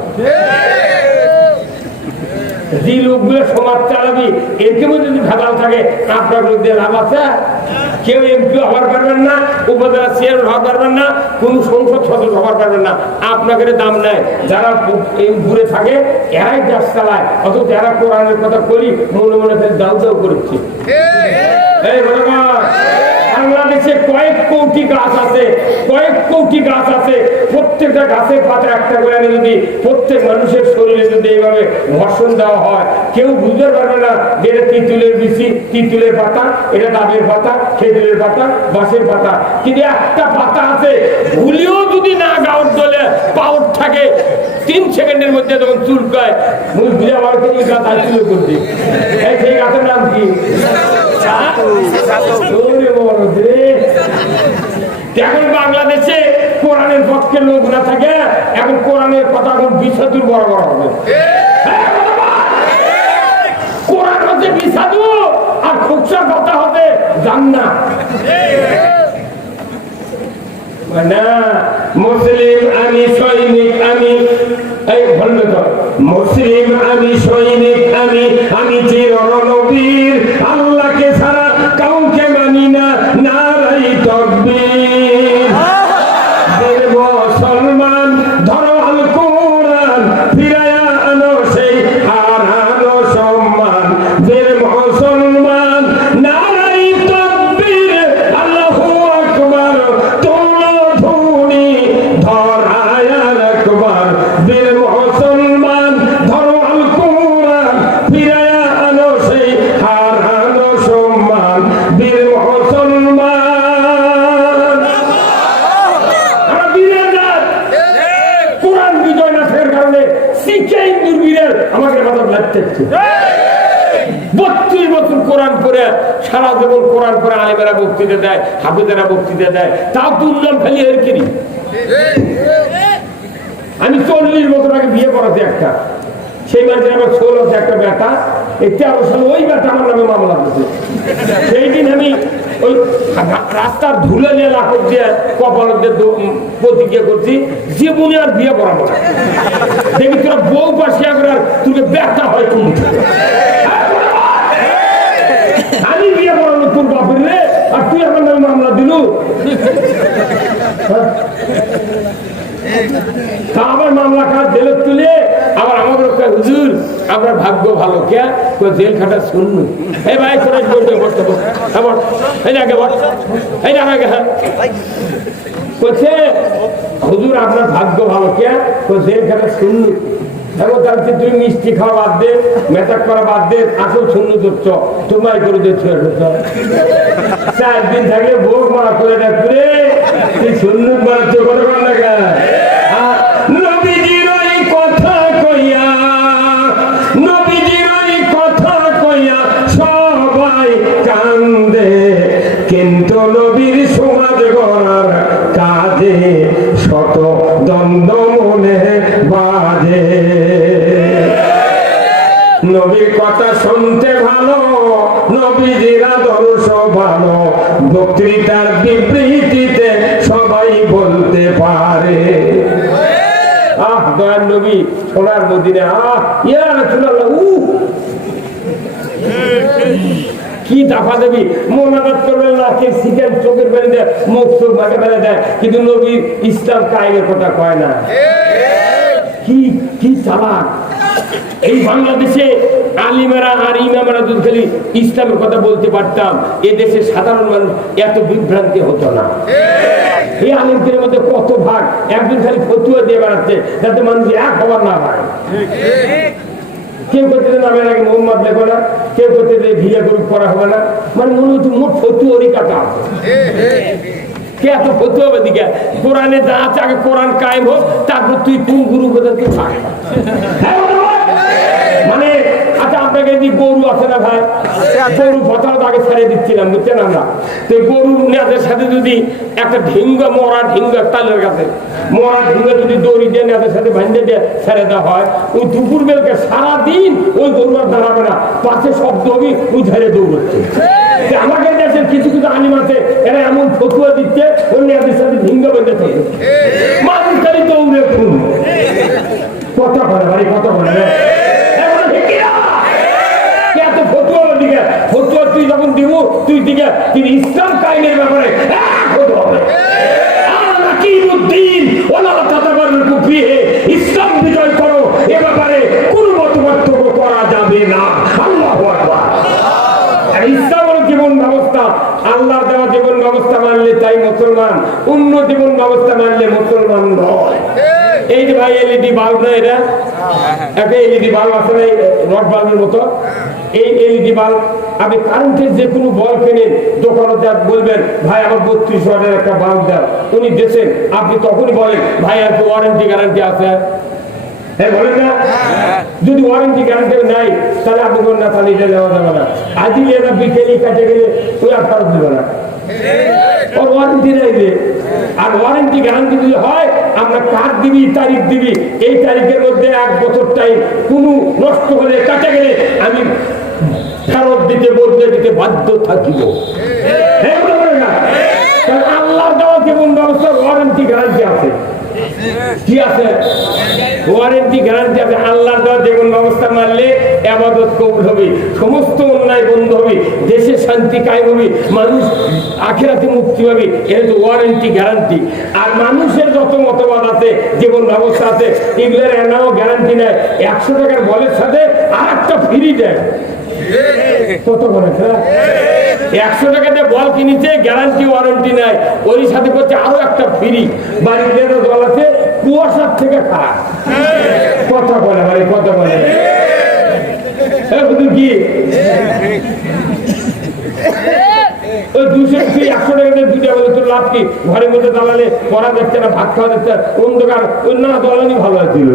যে লোকগুলো সমাজ চালাবি এর মধ্যে যদি ভেজাল থাকে আপনার বিরুদ্ধে লাভ আছে? কেউ এমপি হবার পারবেন না, উপজেলা চেয়ারম্যান হবার পারবেন না, কোন সংসদ সদস্য হবার পারবেন না, আপনাকে দাম নেয়। যারা ঘুরে থাকে এরাই দেশ চালায়, অথচ যারা কোরআনের কথা বলি মনে মনে দাউ দাউ করছে। বাংলাদেশে কয়েক কোটি গাছ আছে, কয়েক কোটি গাছ আছে, প্রত্যেকটা গাছের পাতা একটা করে যদি প্রত্যেক মানুষের শরীরে যদি এইভাবে ঘর্ষণ দেওয়া হয় কেউ বুঝতে পারবে না যে এটা তিতুলের বিচি, তিতুলের পাতা, এটা ডাবের পাতা, খেজুরের পাতা, বাঁশের পাতা। কিন্তু একটা পাতা আছে ভুলিও যদি না গাওয়ার দলে পাউট থাকে 3 সেকেন্ডের মধ্যে যখন চুলকায় মুখ বুঝে আমার গাছ আইসিল করছি। সেই গাছের নাম কি? এখন বাংলাদেশে কোরআনের পক্ষে লোক না থাকে, এখন কোরআনের কথা এখন বিশাদুর বরাবর হবে। কোরআন হচ্ছে বিশাদু আর খুকসার কথা হবে জান্নাত। না মুসলিম আমি সৈনিক, আমি এই বলবে তো মুসলিম আমি সৈনিক, আমি চিরনবীর, আল্লাহকে ছাড়া কাউকে মানি না, নারাই তাকবীর। মুসলমান ধরো আল কোরআন, ফিরায়া আনো সেই হারানো সম্মান। মুসলমান নারাই তাকবীর, আল্লাহু আকবার, তোলো ধুনি ধরায়া আকবার। বীর মুসলমান ধরো আল কোরআন, ফিরায়া আনো সেই হারানো সম্মান। বীর মুসলমান কোরআন বিজয় না থাকার কারণে শিখে হিন্দুর বীরের আমাকে কথা লাগতে 32 বছর কোরআন পড়ে সারা জীবন কোরআন পড়ে আলেমেরা বক্তৃতা দেয়, হাফেজেরা বক্তৃতা দেয়, তাও দুর্নাম খালি এর কিনি। আমি 40 বছর আগে বিয়ে করাতে একটা, সেই মাঝে আমার 16 আছে একটা বেটা, এই 13 সালে ওই বেটা আমার নামে মামলা করছে। সেই দিন আমি ওই রাস্তার ধুলে নিয়ে লাখক দিয়ে কপাল দিয়ে প্রতিজ্ঞা করছি জীবনে আর বিয়ে করাবো না। দেখি তোরা বউ পাশিয়া করে তোকে ব্যথা হয় তুমি। আমি বিয়ে করানো তোর বাপের রে, আর তুই আমার নামে মামলা দিলু। তা আবার মামলা খাওয়া জেলে তুলে আবার আমাদের হুজুর আমরা ভাগ্য ভালো কে জেল খাটা শুনলু। এই ভাই তোরা বলতে বসতে এই আগে এই আগে হ্যাঁ বলছে হুজুর আপনার ভাগ্য ভালো কে জেল খাটা শুনলু। এমন তাহলে তুই মিষ্টি খাওয়া বাদ দে, মেথাক করা বাদ দে, আসল শূন্য ধরছ তোমায় করে দিচ্ছ। 4 দিন থাকলে ভোগ মারা করে ডাকলে তুই শূন্য মারাচ্ছ কথা বল না কেন? নবীজির ওই কথা কইয়া, নবীজির ওই কথা কইয়া সবাই কান্দে, কিন্তু নবীর সমাজ গড়ার কাজে শত দ্বন্দ্ব মনে বাজে। নবীর কথা শুনতে ভালো, নবীজির আদর্শ ভালো, বক্তৃতার বিবৃতিতে সবাই বলতে পারে আহ দয়ার নবী সোনার মদিনে, আহ ইয়া রাসূলুল্লাহ, কি দাফা দেবী মোনাজাত করবেন না, কে শিখেন চোখের বেরিয়ে মুখ চোখ মাকে ফেলে দেয়, কিন্তু নবী ইসলাম কায়েমের কথা কয় না। কি কি চালাক এই বাংলাদেশে আলিমেরা আর ইমামেরা যদি খালি ইসলামের কথা বলতে পারতাম, এ দেশে সাধারণ মানুষ এত বিভ্রান্তি হতো না। এই আলিমদের মধ্যে কত ভাগ, একদিন খালি ফতুয়া দিয়ে বেড়াচ্ছে যাতে মানুষ এক হবার না হয়। কেউ করতে নামের আগে মোহাম্মদ লেখো না, কেউ করতে ভিজা গরু করা হবে না, মানে মনে হচ্ছে মোট ফতুয়ারই কাটা আছে। কে এত ফতু হবে দিকে কোরআনে যা আছে আগে কোরআন কায়েম হোক, তারপর তুই কোন গুরু কোথায় থাক। মানে আচ্ছা আপনাকে যদি গরু আছে না ভাই, গরু ফতাও আগে ছেড়ে দিচ্ছিলাম বুঝছেন আমরা, তো গরু নেদের সাথে যদি একটা ঢিঙ্গা মরা ঢিঙ্গা তালের কাছে মরা ঢিঙ্গা যদি দড়ি দিয়ে নেদের সাথে ভাঙে দিয়ে ছেড়ে দেওয়া হয়, ওই দুপুর বেলকে সারাদিন ওই গরু আর দাঁড়াবে না, পাশে শব্দ হবে ওই ধারে দৌড়চ্ছে। আমাদের দেশের কিছু কিছু আলিম আছে এরা এমন ফতুয়া দিচ্ছে ওই নেদের সাথে ঢিঙ্গা বেঁধে থাকে। ভারী কথা বলে না এত ফতুয়া দিকে ফতুয়া তুই যখন দিব তুই দিকে তিনি ইসলাম কায়েমের ব্যাপারে হতে হবে ইসলাম বিজয় করো এ ব্যাপারে কোনো মতপার্থক্য করা যাবে না। আল্লাহু আকবার। ইসলাম হলো জীবন ব্যবস্থা, আল্লাহ দেওয়া জীবন ব্যবস্থা মানলে তাই মুসলমান, অন্য জীবন ব্যবস্থা মানলে মুসলমান নয়। এই যে ভাই এলইডি বাল্ব না, এটা একটা এলইডি বাল্ব আছে না রড বাল্বের মতো, এই এলইডি বাল্ব আপনি কারেন্টের যে কোনো বল কেনেন দোকানদার বলবেন ভাই আমার 32 ওয়াটের একটা বাল্ব দাও, উনি দেশেন, আপনি তখনই বলেন ভাই আর তো ওয়ারেন্টি গ্যারান্টি আছে, হ্যাঁ বলেন না? যদি ওয়ারেন্টি গ্যারান্টি নাই তাহলে আপনি বলেন না তাহলে এটা নেওয়া যাবে না, আজই এটা বিকেলে কাটে গেলে ওই আর খরচ দেবে না, ওর ওয়ারেন্টি নাই যে। আর ওয়ারেন্টি গ্যারান্টি যদি হয় আমরা কার্ড দিবি, তারিখ দিবি, এই তারিখের মধ্যে 1 বছর টাইম কোনো নষ্ট হলে কাটে গেলে আমি ফেরত দিতে বদলে দিতে বাধ্য থাকিব। আল্লাহ দেওয়া জীবন ব্যবস্থার ওয়ারেন্টি গ্যারান্টি আছে, কি আছে? ওয়ারেন্টি গ্যারান্টি আছে। আল্লাহ দেওয়া জীবন ব্যবস্থা মানলে ইবাদত কবুল হবে, সমস্ত অন্যায় বন্ধ হবে, দেশে শান্তি কায়েম হবে, মানুষ আখিরাতে মুক্তি পাবে, এটা তো ওয়ারেন্টি গ্যারান্টি। আর মানুষের যত মতবাদ আছে, জীবন ব্যবস্থা আছে, এগুলোর এনাও গ্যারান্টি নেয়। 100 টাকার বলের সাথে আর একটা ফ্রি দেয়। কত বলে 100 টাকা দিয়ে বল কিনেছে, গ্যারান্টি ওয়ারেন্টি নাই, ওই সাথে করছে আরো একটা ফ্রি। বাড়িতে জল আছে কুয়াশার থেকে খারাপ, কথা বলে ভাই, কথা বলে কি ওই 200 100 টাকা দিয়ে দুইটা বলে তোর লাভ কি? ঘরের মধ্যে দাঁড়ালে পড়া যাচ্ছে না, ভাত খাওয়া যাচ্ছে, অন্ধকার, না দলানি ভালো হয়েছিল।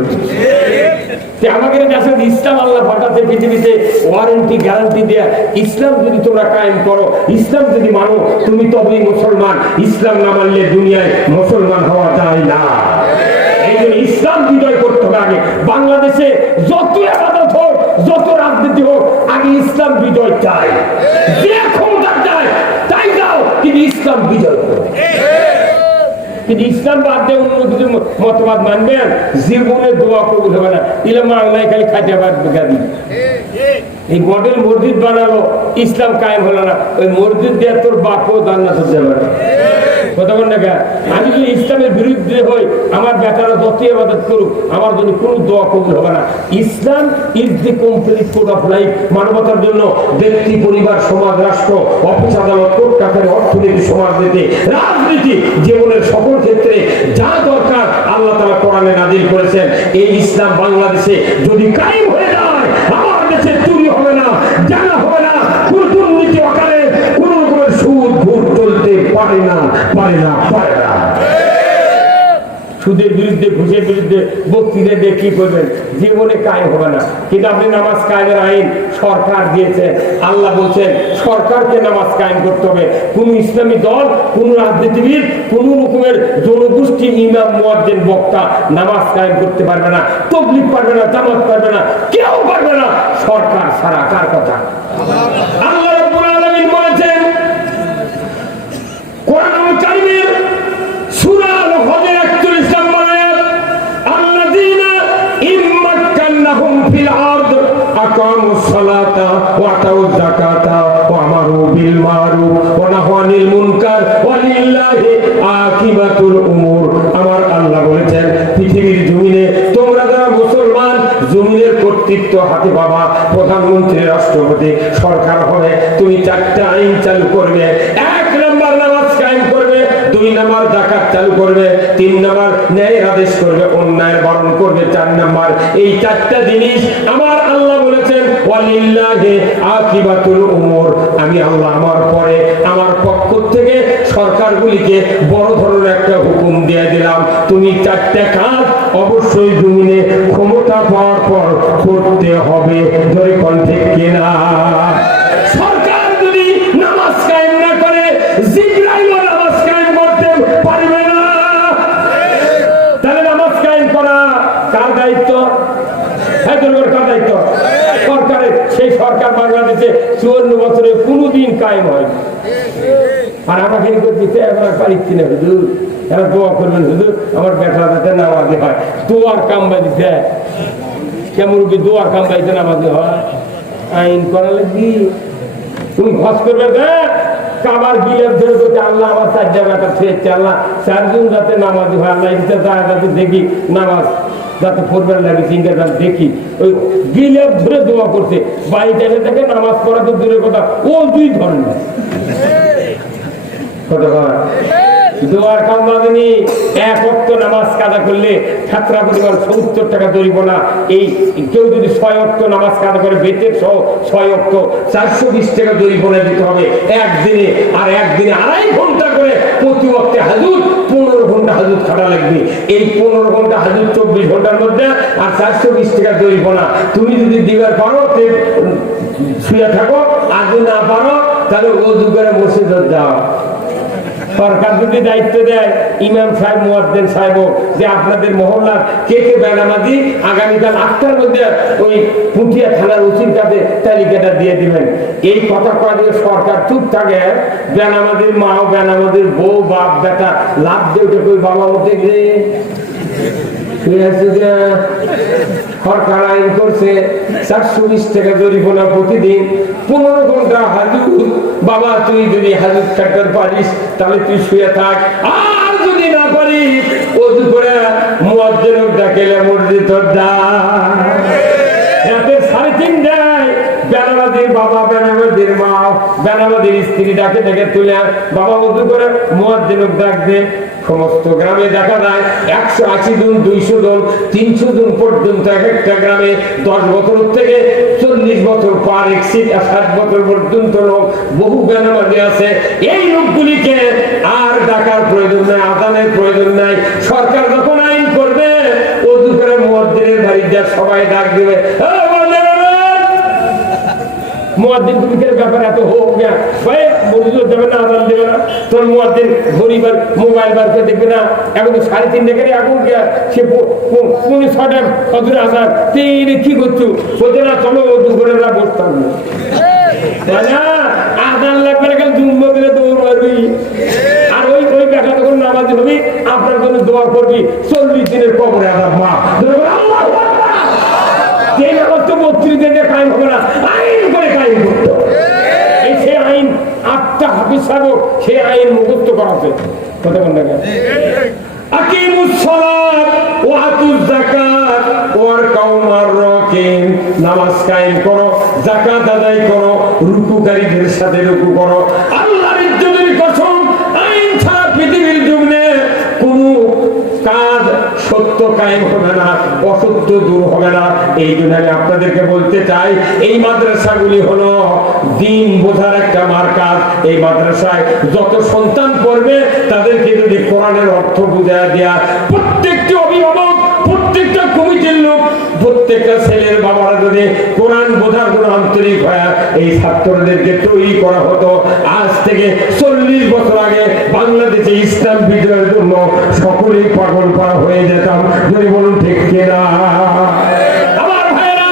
আমাকে দেশের ইসলাম আল্লাহ পাঠাতে পৃথিবীতে ওয়ারেন্টি গ্যারান্টি দেয়া। ইসলাম যদি তোমরা কায়েম করো, ইসলাম যদি মানো, তুমি তবেই মুসলমান। ইসলাম না মানলে দুনিয়ায় মুসলমান হওয়া যায় না। এই জন্য ইসলাম বিজয় করতে হবে আগে। বাংলাদেশে যত ইবাদত হোক, যত রাজনীতি হোক, আগে ইসলাম বিজয় চাই। যে ক্ষমতা চায় তাই যাও, কিন্তু ইসলাম বিজয় করো। কিন্তু ইসলাম বাদ দিয়ে অন্য কিছু মতবাদ মানবেন, জীবনে দোয়া কবুল হবে না। ইলামা আল্লাহ খালি খাইতে পারবে গাদি। এই মডেল মসজিদ বানালো, ইসলাম কায়েম হলো না, ওই মসজিদ দিয়ে তোর বাপও জান্নাতে যাবে না। কথা বল না, আমি যদি ইসলামের বিরুদ্ধে হই, আমার বেটারা যতই ইবাদত করুক, আমার জন্য কোনো দোয়া কবুল হবে না। Islam is the complete code of life. মানবতার জন্য ব্যক্তি, পরিবার, সমাজ, রাষ্ট্র, অফিস, আদালত, কোর্ট কাছারি, অর্থনীতি, সমাজনীতি, রাজনীতি, জীবনের সকল ক্ষেত্রে যা দরকার আল্লাহ তাআলা কোরআনে নাযিল করেছেন। এই ইসলাম বাংলাদেশে যদি কায়েম হয়ে যায়, আমার দেশে চুরি হবে না, জানা হবে না, কোনো দুর্নীতি আকারে কোনো রকমের সুদ ঘুষ চলতে পারে না, পারে না, পারে না। সুদের বিরুদ্ধে, ঘুষের বিরুদ্ধে বক্তৃতা দিয়ে কি করবেন? জীবনে কায়েম হবে না। কিন্তু আপনি নামাজ কায়েমের আইন সরকার দিয়েছে। আল্লাহ বলছেন সরকারকে নামাজ কায়েম করতে হবে। কোন ইসলামী দল, কোন রাজনীতিবিদ, কোন রকমের জনগোষ্ঠী, ইমাম, মুয়াজ্জিন, বক্তা নামাজ কায়েম করতে পারবে না, তাবলীগ পারবে না, জামাত পারবে না, কেউ পারবে না, সরকার ছাড়া। কার কথা? আল্লাহ রাব্বুল আলামিন বলেছেন কোরআনুল কারীমের সূরা আল-হজের 41 নম্বর আয়াত, আল্লাযীনা ইম্মাক্কান্নাহুম ফিল আরদ আকামুস সালাতা ওয়া আতাউয যাকাতা ওয়া আমারু বিল মারুফ ওয়া নাহাউ আনিল মুনকার ওয়া লিল্লাহি আকিবাতুল উমুর। আমার আল্লাহ বলেছেন পৃথিবীর জমিনে তোমরা যারা মুসলমান, জমিনের কর্তৃত্ব হাতে পাবা, প্রধানমন্ত্রী, রাষ্ট্রপতি, সরকার হবে। তুমি 4টা আইন চালু করবে। 1 নম্বর নামাজ কায়েম করবে, 2 নম্বর যাকাত চালু করবে, 3 নম্বর ন্যায়ের আদেশ করবে, অন্যায়ের বারণ করবে, 4 নম্বর। এই 4টা জিনিস আমার আল্লাহ বলেছেন ওয়ালিল্লাহি আকিবাতুল উমুর। আমি আল্লাহ আমার পরে আমার পক্ষ থেকে সরকারগুলিকে বড় ধরনের একটা হুকুম দিয়ে দিলাম, তুমি 4টা কাজ অবশ্যই জমিনে ক্ষমতা পাওয়ার পর করতে হবে। ধরে কণ্ঠে কিনা? সরকার যদি নামাজ কায়েম না করে, জিবরাইলও নামাজ কায়েম করতে পারবে না। তাহলে নামাজ কায়েম করা কার দায়িত্ব? কার দায়িত্ব? সরকারের। সেই সরকার বাংলাদেশে 54 বছরে কোনোদিন কায়েম হয়। আর আমাকে দিতে এখন পারিচ্ছি না হুজুর, এরা দোয়া করবেন হুজুর আমার বেটা যাতে নামাজি হয়। দোয়ার কাম বাজিতে কেমন কি দোয়া কাম পাইছে নামাজি হয় আইন করা লাগবি তুমি খস করবে না কাবার গিলাম ধরে বলছে আল্লাহ আমার 4 জায়গাটা ছেড়েছে আল্লাহ 4 জন যাতে নামাজি হয় আল্লাহ ইচ্ছা যায় যাতে দেখি নামাজ যাতে পড়বে লাগে চিন্তা যাতে দেখি ওই গিলাম ধরে দোয়া করছে বাড়িতে এসে থেকে নামাজ পড়া তো দূরের কথা ও 2 ধরনের দোয়ার কাম বাঁধেনি। 1 ওয়াক্ত নামাজ কাজা করলে ছাত্রা পরিবার 70 টাকা জরিমানা। এই কেউ যদি 6 ওয়াক্ত নামাজ কাজা করে বেতের সহ 6 ওয়াক্ত 420 টাকা জরিমানা দিতে হবে একদিনে। আর একদিনে 2.5 ঘন্টা করে প্রতি ওয়াক্তে হাজুর 15 ঘন্টা হাজুর খাটা লাগবে। এই 15 ঘন্টা হাজুর 24 ঘন্টার মধ্যে আর 420 টাকা জরিমানা। তুমি যদি দিবার পারো শুয়ে থাকো, আর যদি না পারো তাহলে ওযু করে মসজিদে যাও। সরকার যদি দায়িত্ব দেয় ইমাম সাহেব মুয়াজ্জিন সাহেব যে আপনাদের মহল্লার কে কে বেনামাজি আগামীকাল 8টার মধ্যে ওই পুঠিয়া থানার ওসির কাছে তালিকাটা দিয়ে দিবেন। এই কথা কয় দিয়ে সরকার চুপ থাকে, বেনামাজির মা ও বেনামাজির বউ বাপ বেটা লাভ দিয়ে উঠে কই বাবা উঠে গিয়ে সরকার আইন করছে 420 টাকা জরিমানা প্রতিদিন, 15 ঘন্টা হাজুর। বাবা তুই যদি হাজুর কাটতে পারিস তাহলে তুই শুয়ে থাক, আর যদি না পারিস ওযু করে মুয়াজ্জিন ডাকেলে মসজিদ রাতে 3:30 দেয়। বেনামাজির বাবা বেনামাজির মা বেনামাজির স্ত্রী ডাকে ডেকে তুলে বাবা ওযু করে মুয়াজ্জিন ডাক দে। সমস্ত গ্রামে দেখা যায় 180 জন 200 জন 300 জন পর্যন্ত এক একটা গ্রামে 10 বছর থেকে 40 বছর পার 60 বছর পর্যন্ত লোক বহু বেনামাজি আছে। এই লোকগুলিকে আর ডাকার প্রয়োজন নাই, আযানের প্রয়োজন নাই। সরকার যখন আইন করবে ওযু করে মুয়াজ্জিনের বাড়িতে সবাই ডাক দিবে, মুয়াজ্জিন তুমি কে ব্যাপার এত হোক না ভাই মসজিদে যাবে না, আযান দেবে না, তোর মুয়াজ্জিন ঘড়িবার মোবাইল বার করে দেখবে না। এখন তো 3:30 দেখে এখন সে 6:30 ফজর আযান তুই কি করছো বলতে না চলো দুপুরে না বসতাম না আযান লাগবে না, কাল জুম্মা দিলে দৌড় মারবি। আর ওই ওই দেখা তখন নামাজি হবি, আপনার জন্য দোয়া করবি 40 দিনের কবরে আযাব মা আল্লাহু আকবার। যে নামাজ তো 32 দিনে কায়েম হবে না, আইন করে কায়েম করতে হবে। এই সে আইন 8টা হাফিজ সাহেব সে আইন মুখস্থ করাছে। কথা বল না, আকিমুস সালাত ওয়া আতুজ যাকাত ওয়ারকাউ মার রাকিন। নামাজ কায়েম করো, যাকাত আদায় করো, রুকুকারীদের সাথে রুকু করো। আল্লাহর ইজ্জতের কসম, আইন ছাড়া পৃথিবীর জমিনে কোনো কাজ সত্য কায়েম হবে না, অসত্য দূর হবে না। এই জন্য আমি আপনাদেরকে বলতে চাই এই মাদ্রাসাগুলি হলো দ্বীন বোঝার একটা মার্কাজ। এই মাদ্রাসায় যত সন্তান পড়বে তাদেরকে যদি কোরআনের অর্থ বুঝায় দেয়া, প্রত্যেকটি অভিভাবক প্রত্যেকটা কমিটির লোক প্রত্যেকটা ছেলের বাবারা যদি কোরআন বোঝার জন্য আন্তরিক হয় এই ছাত্রদেরকে তৈরি করা হতো। আজ থেকে 40 বছর আগে বাংলাদেশে ইসলাম বিজয়ের জন্য সকলেই পাগল পাড়া হয়ে যেতাম। যদি বলুন ঠিক কিনা? আমার ভাইরা,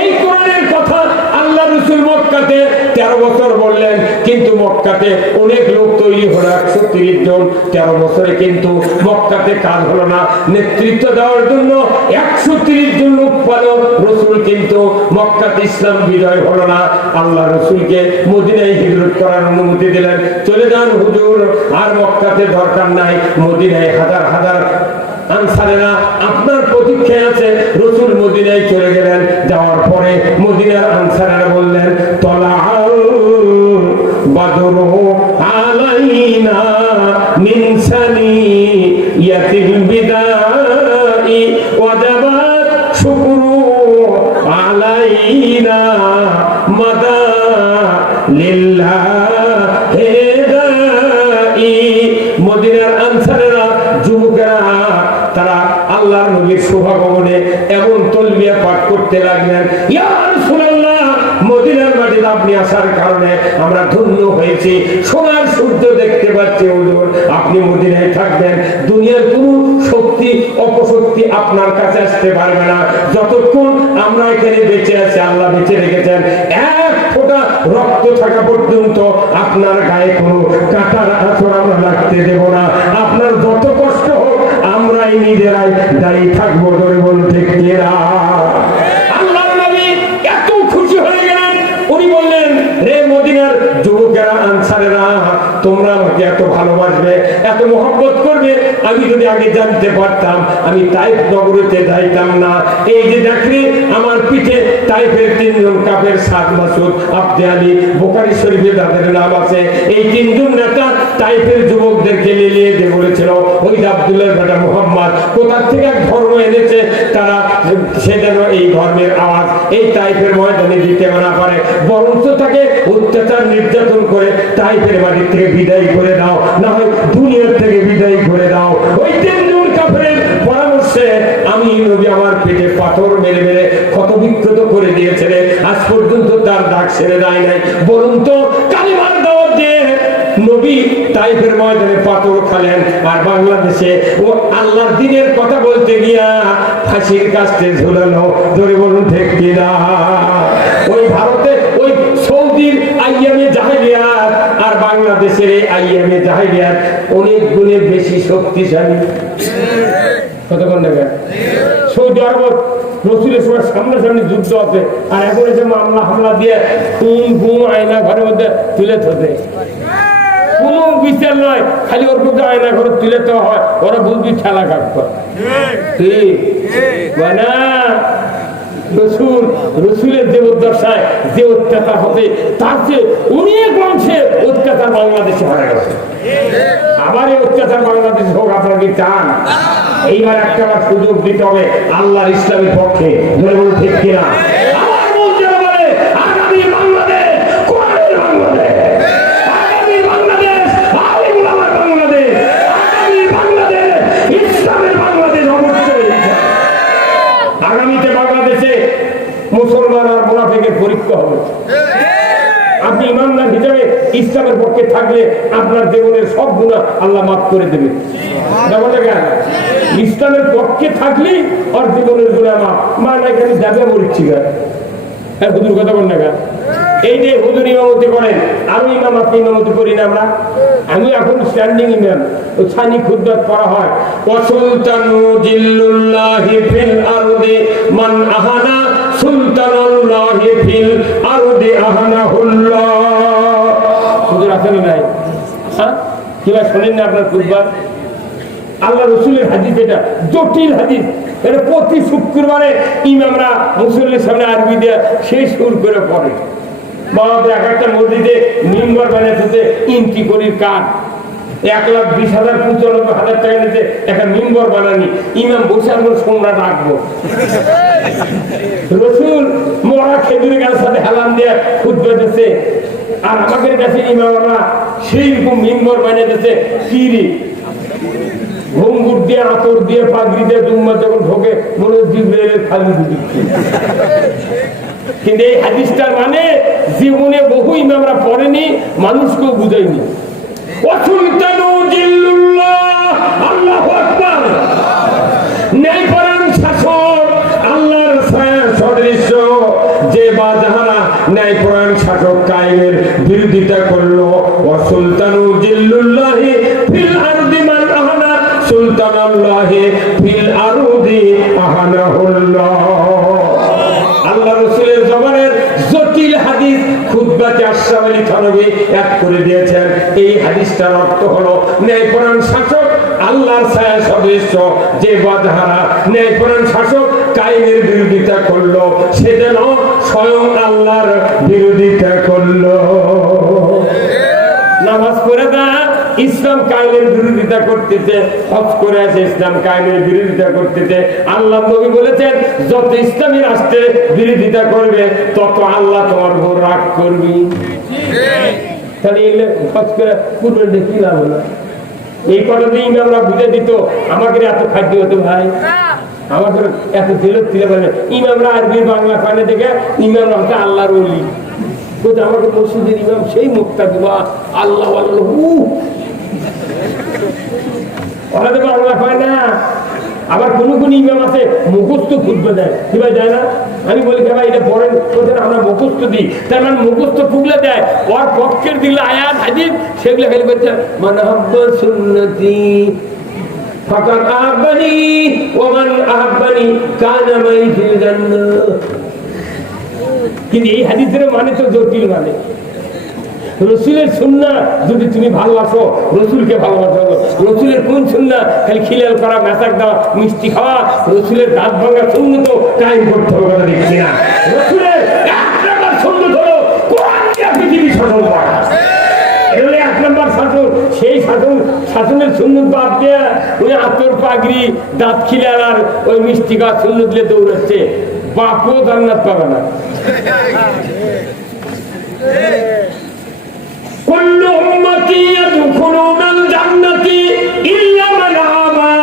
এই কোরআনের কথা আল্লাহ রাসূল মক্কাতে 13 বছর বললেন, কিন্তু মক্কাতে অনেক লোক তৈরি হলো 130 জন। 13 বছরে কিন্তু মক্কাতে কাজ হলো না। নেতৃত্ব দেওয়ার জন্য 130 জন লোক পালো রাসূল, কিন্তু মক্কাতে ইসলাম বিজয় হলো না। আল্লাহ রাসূলকে মদিনায় হিজরত করার অনুমতি দিলেন, চলে যান হুজুর, আর মক্কাতে দরকার নাই। মদিনায় হাজার হাজার আনসারেরা আপনার প্রতীক্ষায় আছে। রাসূল মদিনায় চলে গেলেন। যাওয়ার পরে মদিনার আনসারেরা বললেন, তলাআল বাদরু আলাইনা মিন সানিয়াতিল বিদাই ওয়াজাবাত শুকরু আলাইনা মাদা লিল্লাহি দাই। মদিনার আনসারেরা যুবকেরা তারা আল্লাহর নবীর শুভগমনে এমন তালবিয়া পাঠ করতে লাগলেন, ইয়া রাসূলুল্লাহ, মদিনার মাটিতে আপনি আসার কারণে আমরা ধন্য হয়েছি, সোনার সূর্য দেখতে পাচ্ছি হুজুর, আপনি মদিনায় থাকবেন। দুনিয়ার কোনো শক্তি অপশক্তি আপনার কাছে আসতে পারবে না। যতক্ষণ আমরা এখানে বেঁচে আছি, আল্লাহ বেঁচে রেখেছেন, 1 ফোঁটা রক্ত থাকা পর্যন্ত আপনার গায়ে কোনো কাঁটার আঁচড় আমরা লাগতে দেব না। আপনার যত কষ্ট হোক আমরাই নিজেরাই দায়ী থাকবো। ধরে বলতে কিনা? লোকেরা আনসারেরা তোমরা আমাকে এত ভালোবাসবে, এত মহব্বত করবে, আমি যদি আগে জানতে পারতাম আমি তাইফ নগরীতে যাইতাম না। এই যে দেখলি আমার পিঠে তাইফের 3 জন কাফের, সাদ মাসুদ, আব্দে আলী, বুখারী শরীফে তাদের নাম আছে। এই 3 জন নেতা তাইফের যুবকদেরকে লিলিয়ে দিয়ে বলেছিল ওই আব্দুল্লাহর বেটা মুহাম্মদ কোথা থেকে এক ধর্ম এনেছে, তারা সে যেন এই ধর্মের আওয়াজ এই তাইফের ময়দানে দিতে না পারে, বরঞ্চ তাকে অত্যাচার নির্যাতন করে তাইফের বাড়ি থেকে বিদায় করে দাও, না হয় দুনিয়ার থেকে বিদায় করে দাও। ওই 3 জন কাফেরের পরামর্শে আমি নবী আমার পেটে পাথর মেরে মেরে ক্ষতবিক্ষত করে দিয়েছিলেন, আজ পর্যন্ত তার দাগ সেরে যায় নাই, বরং তো কালিমার দাওয়াত দিয়ে নবী তাইফের ময়দানে পাথর খালেন, আর বাংলাদেশে ও আল্লাহর দ্বীনের কথা বলতে গিয়া ফাঁসির কাস্তে ঝুলানো। ধরে বলুন ঠিক কিনা? ওই ভারতে ওই সৌদির আইয়ামে জাহেলিয়াত আর বাংলাদেশের এই আইয়ামে জাহেলিয়াত অনেক গুণে বেশি শক্তিশালী। কতক্ষণ দেখা সৌদি আরব রসুলের সময় সামনাসামনি যুদ্ধ আছে, আর এখন এসে মামলা হামলা দিয়ে ঘুম আয়না ঘরের মধ্যে তুলে ধরতে কোনো বিচার নয়, খালি ওর মধ্যে আয়না ঘরে তুলে তো হয়, ওরা বুঝবি ঠেলা কাটবে। রসুলের যে উদ্দশায় যে অত্যাচার হবে তার চেয়ে অনেক মানুষের অত্যাচার বাংলাদেশে হয়ে গেছে। আবার এই অত্যাচার বাংলাদেশে হোক, আপনারা কি চান? এইবার একটা সুযোগ দিতে হবে আল্লাহর ইসলামের পক্ষে। ঠিক কিনা? আগামীতে বাংলাদেশে মুসলমান আর মুনাফিকের পরীক্ষা হবে। আপনি ইমানদার হিসেবে ইসলামের পক্ষে থাকলে আপনার জীবনের সব গুনাহ আল্লাহ মাফ করে দেবে। ইসলামের পক্ষে থাকলে আর জীবনের গুনাহ মাফ। মানে এখানে যাবে বলছি হ্যাঁ, হুজুর কথা বল না। এই যে হুজুর ইমামতি করেন, আমি ইমাম, আপনি ইমামতি করি না আমরা? আমি এখন স্ট্যান্ডিং ইমাম, ও ছানি খুতবা পড়া হয়। ওয়াসুলতানু জিল্লুল্লাহি ফিল আরদি মান আহানা সুলতানুল্লাহি ফিল আরদি আহানাহুল্লাহ। হুজুর আছেন নাই? হ্যাঁ, কিবা শুনেন না আপনার খুতবা? আল্লাহ রসুলের হাদিস, এটা জটিল হাদিস। এটা প্রতি শুক্রবারে ইমামরা মুসল্লির সামনে আরবি দিয়ে সেই সুর করে পড়ে। বাবা এক একটা মসজিদে মিম্বর বানাতে ইঞ্চি করির কাঠ 1,20,000-95,000 টাকা নিতে একটা মিম্বর বানানি, ইমাম বসে আমরা সোমরা রাখবো। রসুল মরা খেজুরের গাছের সাথে হেলান দিয়ে খুতবা দিতেছে, আর আমাদের কাছে ইমামরা সেই রকম মিম্বর বানিয়েছে। কিরি ঘুমগুট দিয়ে, আতর দিয়ে, পাগড়ি দিয়ে দুম্মা যখন ঢোকে মনে জিবরাইলের খালি দিচ্ছে। কিন্তু এই হাদিসটার মানে জীবনে বহু ইমামরা পড়েনি, মানুষকেও বুঝায়নি। আল্লাহু আকবার। ন্যায়পরায়ণ শাসক, আল্লাহর সদৃশ্য যে বা যাহারা ন্যায়পরায়ণ শাসক কায়েমের বিরোধিতা করলো। ওয়াসুলতানু জিল্লুল্লাহি ফিল আরদি মান আহানা সুলতানুল্লাহি ফিল আরদি আহানাহুল্লাহ। আল্লাহ রাসূলের জবানের জটিল হাদিস খুতবাতে আশরাফ আলী থানভী এক করে দিয়েছেন। এই হাদিসটার অর্থ হলো ন্যায়পরায়ণ শাসক আল্লাহর ছায়া সদৃশ্য যে বাদহারা ন্যায়পরায়ণ শাসক কায়েমের বিরোধিতা করলো, সে যেন স্বয়ং আল্লাহর বিরোধিতা করলো। নামাজ পড়ে না, ইসলাম কায়েমের বিরোধিতা করতেছে, হজ করে আছে, ইসলাম কায়েমের বিরোধিতা করতেছে। আল্লাহ নবী বলেছেন যত ইসলামী রাষ্ট্রের বিরোধিতা করবে তত আল্লাহ তোমার উপর রাগ করবি। তাহলে এগুলো হজ করে পূর্বে দেখি লাভ হলো। এই কথা দিয়ে ইমামরা বুঝে দিত, আমাকে এত খাদ্য হতো ভাই, আমাদের এত ছেলে ছিল বলে ইমামরা আরবি বাংলা পানে দেখে ইমামরা হচ্ছে আল্লাহর ওলি। আমাকে মসজিদের ইমাম সেই মুক্তা দিবা আল্লাহ ওরা তো বাংলা পায় না। আবার কোন কোন ইমাম আছে মুখস্থ খুঁজবে দেয়, কিভাবে যায় না? আমি বলি ভাই এটা পড়েন, আমরা মুখস্থ দিই, তার মানে মুখস্থ খুঁজলে দেয়। ওর পক্ষের দিলে আয়াত হাদিস সেগুলো খালি বলছে মানহাব্বা সুন্নতি ফাকাদ আহাব্বানি ওয়া মান আহাব্বানি কানা মাই ফিল জান্নাহ। কিন্তু এই হাদিসের মানে তো জটিল, মানে রসুলের সুন্নাহ যদি তুমি ভালোবাসো, রসুলকে ভালোবাসো। রসুলের কোন সুন্নাহ? খালি খিলাল করা, মেসাক দেওয়া, মিষ্টি খাওয়া। রসুলের দাঁত ভাঙা সুন্নাহ তো কায়েম করতে হবে, কথা দেখছি না। রসুলের এক নাম্বার সুন্নাহ হলো কোরআন দিয়ে পৃথিবী শাসন করা। এগুলো এক নাম্বার শাসন। সেই শাসনের সুন্নাহ বাদ দিয়ে ওই আতর পাগড়ি, দাঁত খিলাল আর ওই মিষ্টি খাওয়া সুন্নাহ দিলে দৌড়াচ্ছে, বাপও জান্নাত পাবে না। كل أمتي يدخلون الجنة إلا من أبى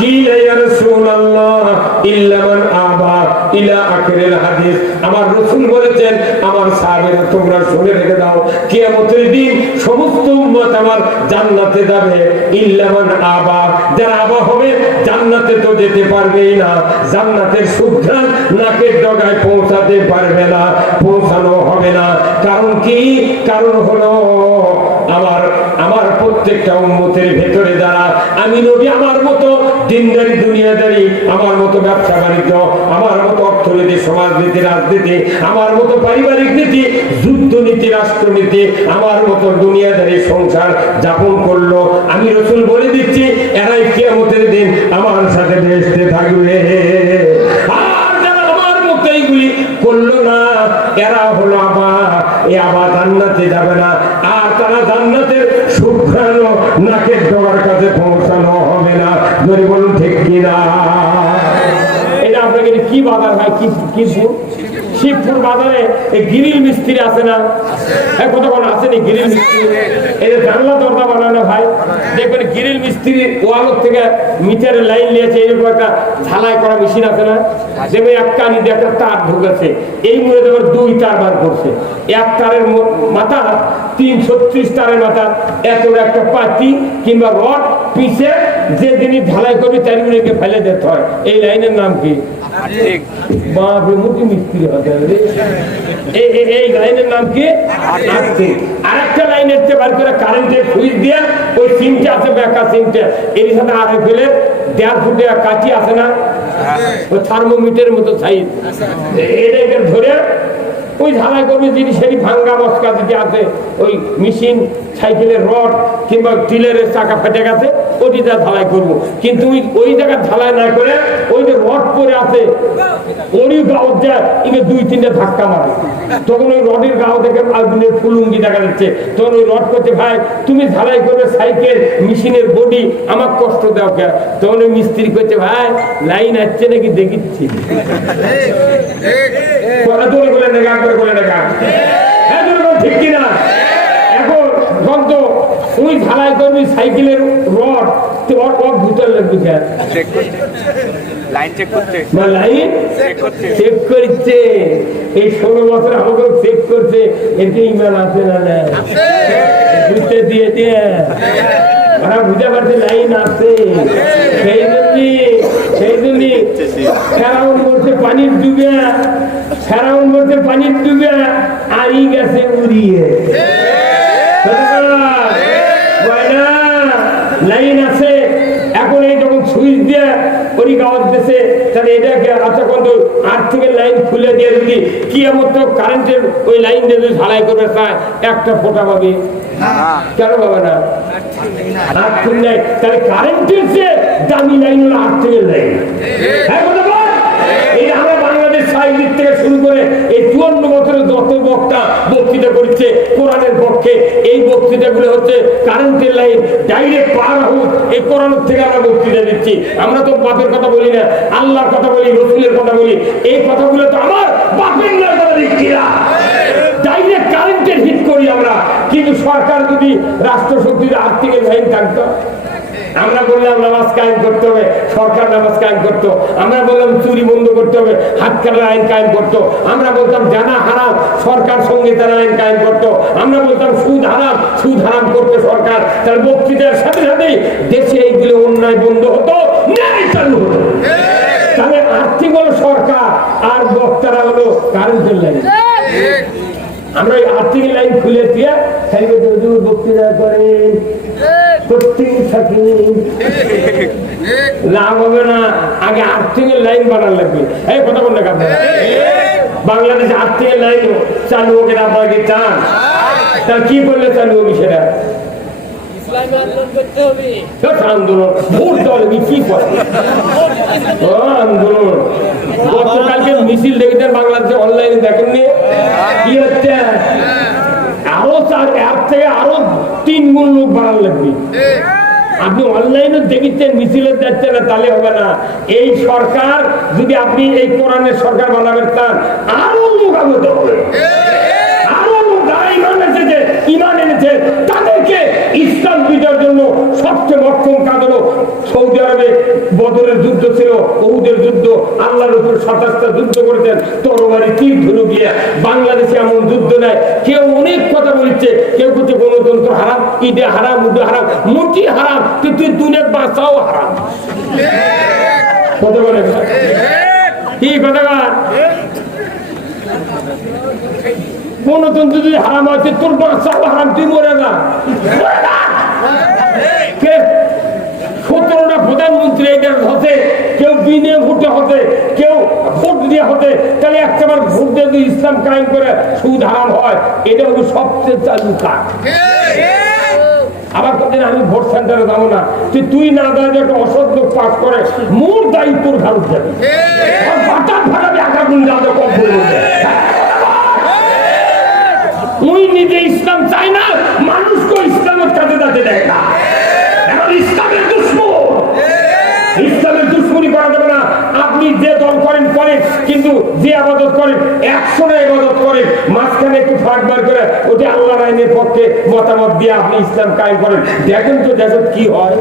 قيل يا رسول الله إلا من أبى إلى آخر الحديث। আমার রাসূল বলেছেন, আমার সাহাবীরা তোমরা শুনে রেখে দাও, কিয়ামতের দিন সমস্ত উম্মত আমার জান্নাতে যাবে, ইল্লা মান আবা। যারা আবা হবে জান্নাতে তো যেতে পারবেই না, জান্নাতের সুঘ্রাণ নাকের ডগায় পৌঁছাতে পারবে না, পৌঁছানো হবে না। কারণ কি? কারণ হলো আমার প্রত্যেকটা উম্মতের ভেতরে যারা আমি নবী আমার মতো দিনদারি দুনিয়াদারি, আমার মতো ব্যবসা বাণিজ্য, আমার মতো অর্থনীতি, সমাজনীতি, রাজনীতি, আমার মতো পারিবারিক নীতি, যুদ্ধনীতি, রাষ্ট্রনীতি, আমার মতো দুনিয়াদারি সংসার যাপন করলো, আমি রাসূল বলে দিচ্ছি এরাই কিয়ামতের দিন আমার সাথে বেহেশতে থাকবে। আর যারা আমার মতো এইগুলি করলো না, এরা হলো আবার এই আবার জান্নাতে যাবে না, আর তারা জান্নাতের সুঘ্রাণ নাকের ডগার কাছে পৌঁছানো হবে না। যদি বলুন ঠিক কিনা? এটা আপনাকে কি বাজার ভাই? কি শিবপুর বাজারে এই গ্রিল মিস্ত্রি আছে না? হ্যাঁ, কতক্ষণ আসেনি গ্রিল মিস্ত্রি? এই যে জানলা দরজা বানানো ভাই, দেখবেন গ্রিল মিস্ত্রি ওয়ালের থেকে মিটারের লাইন নিয়েছে, এরকম একটা ঝালাই করা মেশিন আছে না? দেখবে এক কানি দিয়ে একটা তার ঢুকেছে, এই মুড়ে দেখবেন 2 তার বার করছে, এক তারের মাথা 336 তারের মাথা, এত একটা পাতি কিংবা রড পিছে যে জিনিস ঢালাই করবে তার গুলিকে ফেলে দিতে হয়। এই লাইনের নাম কি? বাপরে, মুটি মিস্ত্রি হতে হবে। এই লাইনের নাম কি? আর একটা লাইনের বার করে কারেন্টের সুইচ দিয়ে ওই সিমটা আছে, বেকা সিমটা, এর সাথে আরে ফেলে 1.5 ফুটে কাঠি আছে না, ওই থার্মোমিটারের মতো সাইজ, এটাকে ধরে ওই ঝালাই করবে জিনিসেরই ভাঙ্গা মস্কা যেটি আছে, ওই মেশিন, সাইকেলের রড কিংবা টিলারের চাকা ফেটে গেছে, ওটিতে ঝালাই করবো। কিন্তু ওই জায়গায় ঝালাই না করে ওই যে রড পরে আছে ওরই গাও যায় ইংরে 2-3টা ধাক্কা মারে, তখন ওই রডের গাও থেকে আগুনের ফুলুঙ্গি দেখা যাচ্ছে। তখন ওই রড করছে, ভাই তুমি ঝালাই করবে সাইকেল, মেশিনের বডি, আমার কষ্ট দাও কে? তখন ওই মিস্ত্রি করছে, ভাই লাইন আসছে নাকি দেখিচ্ছি। ঠিক কিনা? এখন তো ওই ঝালাই করবি সাইকেলের রড ভিতর লাগবে, লাইন চেক করতে, লাইন চেক করছে। এই 16 বছর আমাকে চেক করছে, এতে ইমান আছে না? বুঝতে দিয়ে ওরা বুঝতে পারছে লাইন আছে। সেই জন্য ফেরাউন বলছে পানির ডুবে, ফেরাউন বলছে পানির ডুবে, আই গেছে উড়িয়ে। লাইন আছে, এখন এই যখন সুইচ দিয়ে ওই গাওয়ার দেশে, তাহলে এটাকে আচ্ছা কত আর্থিকের লাইন খুলে দিয়ে যদি কিয়ামত কারেন্টের ওই লাইন দিয়ে যদি ঢালাই করবে চায়, একটা ফোঁটা পাবে? কেন পাবে না? আর্থিক নাই, তাহলে কারেন্টের যে দামি লাইন হলো আর্থিকের লাইন। এই আমরা বাংলাদেশ সাহিত্য থেকে শুরু করে এই 54 বছরে যত বক্তা বক্তৃতা করছে কোরআনের পক্ষে, এই বক্তৃতাগুলো হচ্ছে কারেন্টের লাইন ডাইরেক্ট পার হোক, এই কোরআনের থেকে আমরা বক্তৃতা দিচ্ছি। আমরা তো বাপের কথা বলি না, আল্লাহর কথা বলি, রসুলের কথা বলি। এই কথাগুলো তো আমার বাপের না কথা দিচ্ছি না, ডাইরেক্ট কারেন্টের হিট করি আমরা। কিন্তু সরকার যদি রাষ্ট্রশক্তির আর্থিক লাইন থাকতো, আমরা বললাম নামাজ কায়েম করতে হবে, সরকার নামাজ কায়েম করতো। আমরা বললাম চুরি বন্ধ করতে হবে, হাত কাটার আইন কায়েম করতো। আমরা বলতাম জানা হারাম, সরকার সংহিতার আইন কায়েম করতো। আমরা বলতাম সুদ হারাম করতো সরকার। তার বক্তৃতার সাথে সাথেই দেশে এইগুলো অন্যায় বন্ধ হতো, ন্যায় চালু হতো। তাহলে আর্থিক হলো সরকার, আর বক্তারা হলো কারেন্টের লাইন। আমরা এই আর্থিক লাইন খুলে দিয়ে বক্তৃতা করেন, লাভ হবে না। আগে আর্থিক লাইন বানার লাগবে। এই কথা বললে বাংলাদেশে হাত থেকে নাই চালু হোক, এটা আপনারা কি চান? তার কি করলে চালু হবে সেটা? আন্দোলন ভোট দলে কি করে আন্দোলন? গতকালকে মিছিল দেখেছেন বাংলাদেশে, অনলাইনে দেখেননি কি হচ্ছে? আরো এর থেকে আরো 3 গুণ লোক বাড়ান লাগবে। আপনি অনলাইনে দেখেছেন, মিছিলে যাচ্ছে না, তাহলে হবে না। এই সরকার যদি আপনি এই কোরআনের সরকার বানাবেন চান, আরো লোক আগত হবে, আরো লোক যারা ইমান এনেছে তাদেরকে ইসলাম বিজয়ের জন্য সবচেয়ে মক্ষম কাজ হলো সৌদি আরবে বদরের যুদ্ধ ছিল, উহুদের যুদ্ধ, আল্লাহর উপর 27টা যুদ্ধ করেছেন তরবারি তীর ধনুক দিয়ে। বাংলাদেশে এমন যুদ্ধ নাই। কেউ অনেক কথা বলছে, কেউ বলছে গণতন্ত্র হারাম, ঈদে হারাম, উদে হারাম, মুটি হারাম, কিন্তু দুনিয়ার বাঁচাও হারাম। কথা বলে কি কথা? গণতন্ত্র যদি হারাম আছে, তোর বাঁচাও হারাম, তুই মরে না। 17টা প্রধানমন্ত্রী এদের হতে, কেউ বিনে ভোটে হতে, কেউ ভোট দিয়ে হতে, তাহলে একটাবার ভোট দিয়ে যদি ইসলাম কায়েম করে সুদ হারাম হয়, এটা হলো সবচেয়ে চালু কাজ। আবার কদিন আমি ভোট সেন্টারে যাবো না, তুই না দাঁড়িয়ে একটা অসৎ লোক পাস করে মোর দায়িত্ব ভারত যাবে, হঠাৎ ভাড়াবে একাগুন যাবে কম বলবে। ওই নিজে ইসলাম চায় না, মানুষকে ইসলামের কাছে যাতে দেয় না। এখন ইসলামের দুশ্মন, ইসলামের দুশ্মনী করা যাবে না। আপনি যে দল করেন করেন, কিন্তু যে আবাদত করেন 100টা ইবাদত করেন, মাঝখানে একটু ফাঁক বার করে ওটা আল্লাহর আইনের পক্ষে মতামত দিয়ে আপনি ইসলাম কায়েম করেন, দেখেন তো দেখেন কি হয়।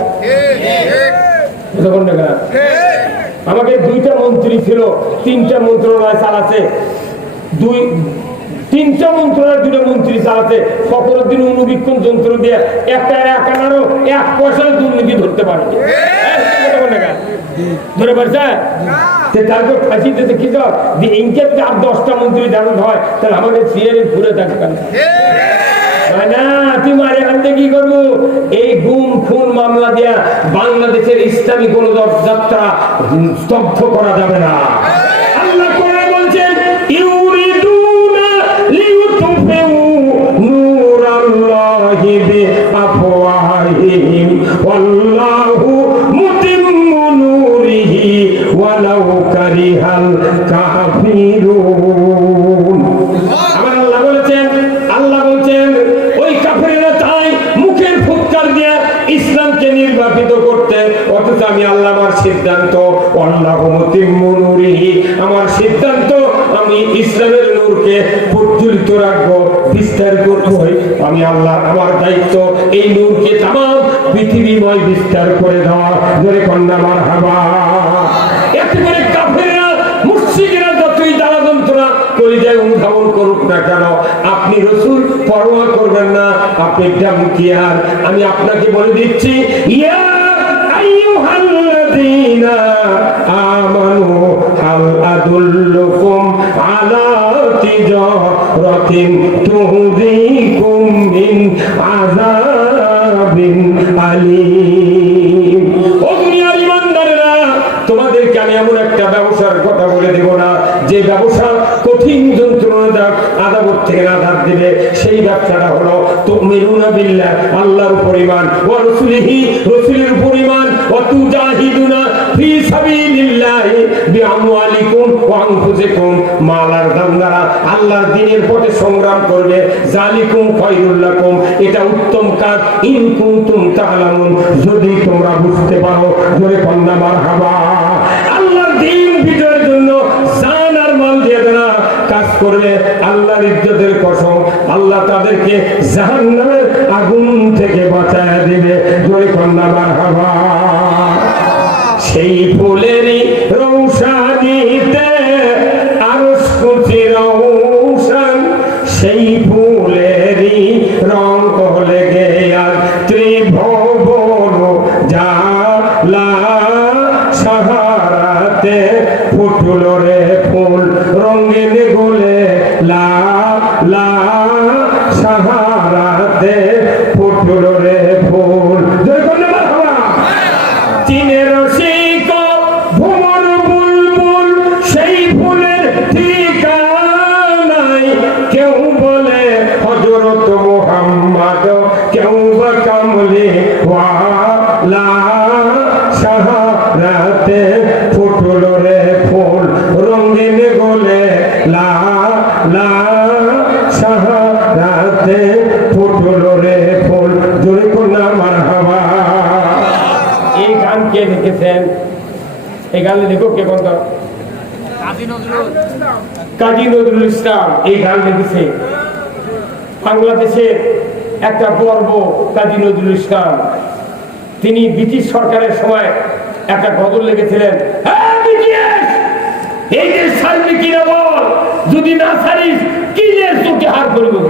আমাকে 2টা মন্ত্রী ছিল, 3টা মন্ত্রণালয় চালাচ্ছে, 3টা মন্ত্রণালয় 2টা মন্ত্রী চালাচ্ছে। ফখরুদ্দিন অনুবীক্ষণ যন্ত্র দিয়ে একটা একানারও 1 পয়সার দুর্নীতি ধরতে পারে, ধরে পারছে? তারপর ফাঁসি দিতে কি ইনকে 10টা মন্ত্রী জানাতে হয়, তাহলে আমাদের সিয়ারে ঘুরে থাকবে না। তুই মারে আনতে কি করবো? এই গুম খুন মামলা দিয়া বাংলাদেশের ইসলামী কোন যাত্রা স্তব্ধ করা যাবে না। আল্লাহ কোরআনে বলছেন, ইউরিদুনা লিইউতফিউ নূরাল্লাহি বিআফওয়াহিহিম ওয়াল্লাহু মুতিম্মু নূরিহি ওয়ালাউ কারিহাল কাফিরুন। আমার আল্লাহ বলছেন ওই কাফিররা চায় মুখের ফুৎকার দিয়ে ইসলামকে নির্বাপিত করতে, অথচ আমি আল্লাহ আমার সিদ্ধান্ত, আল্লাহু মুতিম্মু নূরিহি, আমার সিদ্ধান্ত আমি ইসলামের নূরকে প্রজ্বলিত রাখবো, বিস্তার করবো। আমি আল্লাহ, আমার দায়িত্ব এই নূরকে তামাম পৃথিবীময় বিস্তার করে দেওয়া। ধরে কন্যা মারহাবা। এতে করে কাফেররা মুশরিকরা যতই জ্বালা যন্ত্রণা কলিজায় অনুধাবন করুক না কেন, আপনি রাসূল পরোয়া করবেন না, আপনি ডামকিয়ার। আমি আপনাকে বলে দিচ্ছি, ইয়া আইয়ুহাল্লাযীনা আমানু হাল আদুল্লুকুম আলা তিজারাতিন তুহদিকুম মিন আযাবিন আলীম। ও দুনিয়ার ঈমানদাররা, তোমাদেরকে আমি এমন একটা ব্যবসার কথা বলে দেব না, যে ব্যবসা কঠিন যন্ত্রণাদায়ক আযাব থেকে আঘাত দিবে। সেই ব্যবসাটা হলো তুমিনুনা বিল্লাহ, আল্লাহর উপর ঈমান, ওয়া রাসূলিহি, রাসূলের উপর ঈমান, ওয়া তুজাহিদুনা ফি সাবিলিল্লাহি বিআমওয়ালিকুম ওয়া আনফুসিকুম, মাল আর দাম দ্বারা আল্লাহর দ্বীনের পথে সংগ্রাম করবে। যালিকুম খায়রুল লাকুম, এটা উত্তম কাজ। ইন কুনতুম তা'লামুন, যদি তোমরা বুঝতে পারো। জোরে কন্যা মারহাবা। আল্লাহর দ্বীন বিজয়ের জন্য জান আর মাল দিয়ে যারা কাজ করবে, আল্লাহর ইজ্জতের কসম, আল্লাহ তাদেরকে জাহান্নামের আগুন থেকে বাঁচায় দিবে। জোরে কন্যা মারহাবা। সেই ফুলেরই রৌশানীতে আরশ কুচি রৌশন, সেই ফুলেরই রং লেগে আর ত্রিভুবন জালা, সাহারাতে ফুটল রে ফুল রঙিন গোলে লা লা, সাহারাতে কে লিখেছেন? এই গান লিখো কে? কোন কাজী নজরুল ইসলাম এই গান লিখেছে। বাংলাদেশের একটা গর্ব কাজী নজরুল ইসলাম। তিনি ব্রিটিশ সরকারের সময় একটা গজল লিখেছিলেন, এই যে ছাড়বি কিনা বল, যদি না ছাড়িস কি যে তোকে হার করবো।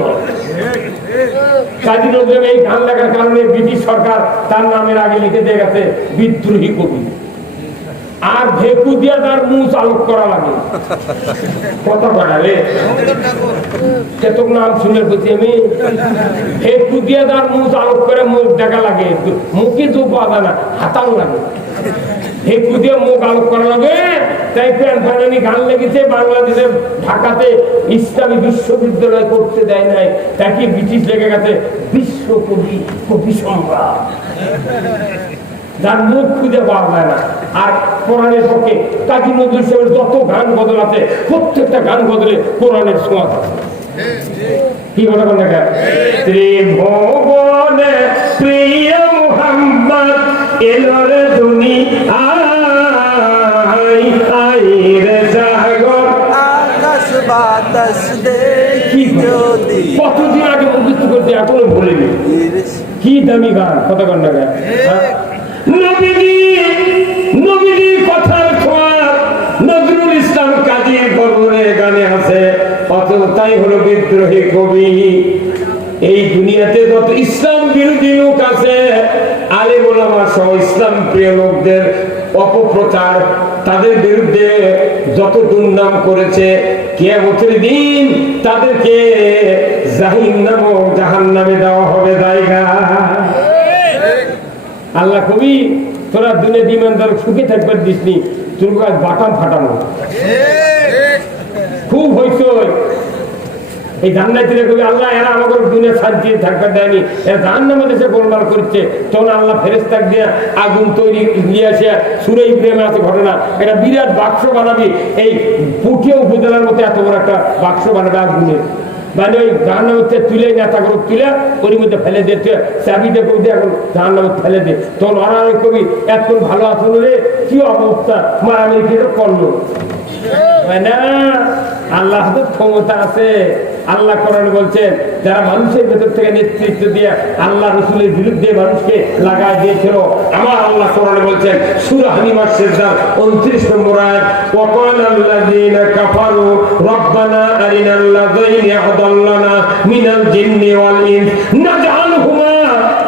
কাজী নজরুল এই গান লেখার কারণে ব্রিটিশ সরকার তার নামের আগে লিখে দিয়ে গেছে বিদ্রোহী কবি। আর ভেকু দিয়ে তার মুখ আলোক করা লাগে। কথা বাড়ালে তোর নাম শুনে বলছি আমি, ভেকু দিয়ে তার মুখ আলোক করে মুখ দেখা লাগে, মুখে তো পাওয়া যায় না, হাতাও লাগে। ভেকু দিয়ে মুখ আলোক করা লাগে। তাই প্যানফানি গান লেগেছে। বাংলাদেশের ঢাকাতে ইসলামী বিশ্ববিদ্যালয় করতে দেয় নাই, তাকে ব্রিটিশ লেগে গেছে বিশ্ব কবি, কবি সম্রাট, যার মুখ খুঁজে পাওয়া যায় না। আর কোরআনের পক্ষে কাজী নজরুল ইসলামের যত গান বদল আছে, প্রত্যেকটা গান বদলে কোরআনের ছোঁয়া আছে। কি কথা বল দেখা ত্রিভুবনে প্রিয় মুহাম্মদ এলোর দুনিয়ায়, আইরে জাগর আকাশ বাতাস দেখি যদি। কতদিন আগে মুখস্থ করতে এখনো ভুলিনি। কি দামি গান, কথা কন না গান। নবীজির কথার ছোঁয়া নজরুল ইসলাম কাজীর বর্ণনের গানে আছে। অথচ তাই হলো বিদ্রোহী কবি। এই দুনিয়াতে যত ইসলাম বিরোধী লোক আছে, আলেম ওলামা সহ ইসলাম প্রিয় লোকদের অপপ্রচার, তাদের বিরুদ্ধে যত দুর্নাম করেছে, কিয়ামতের দিন তাদেরকে জাহান্নামে দেওয়া হবে জায়গা। আল্লাহ কবি তোরা দুনিয়া ইমানদার সুখে থাকবার দিসনি, তোর বাটাম ফাটানো খুব হয়েছে। এই জান্নাতীরা কবি আল্লাহ এরা আমাকে দুনিয়া শান্তি থাকবার দেয়নি, এরা জাহান্নামে দেশে গোলমাল করছে। তখন আল্লাহ ফেরেশতাকে দিয়ে আগুন তৈরি নিয়ে আসে। সূরা ইব্রাহিমে আছে ঘটনা, এটা বিরাট বাক্স বানাবি, এই পুঠিয়া উপজেলার মতো এত বড় একটা বাক্স বানাবে আগুনের, মানে ওই জাহান্নামে তুলে নেতাগুলো তুলে ওর মধ্যে ফেলে দিতে, চাবিটা কবি দিয়ে এখন জাহান্নামে ফেলে দে। তখন ওরা কবি এত ভালো আসল রে, কি অবস্থা, মারামারি কি করলো না। আল্লাহ ক্ষমতা আছে। আল্লাহ কোরআনে বলছেন, যারা মানুষের ভেতর থেকে নেতৃত্ব দিয়ে আল্লাহ রসুলের বিরুদ্ধে মানুষকে লাগাই দিয়েছিল, আমার আল্লাহ কোরআনে বলছেন সূরা হামিমার 29 নম্বর আয়াত, ওয়াকালাল্লাযীনা কাফারু রব্বানা আরিনাল্লাযীনা আদাল্লানা মিনাল জিন্নি ওয়াল ইনস নাজআলহুমা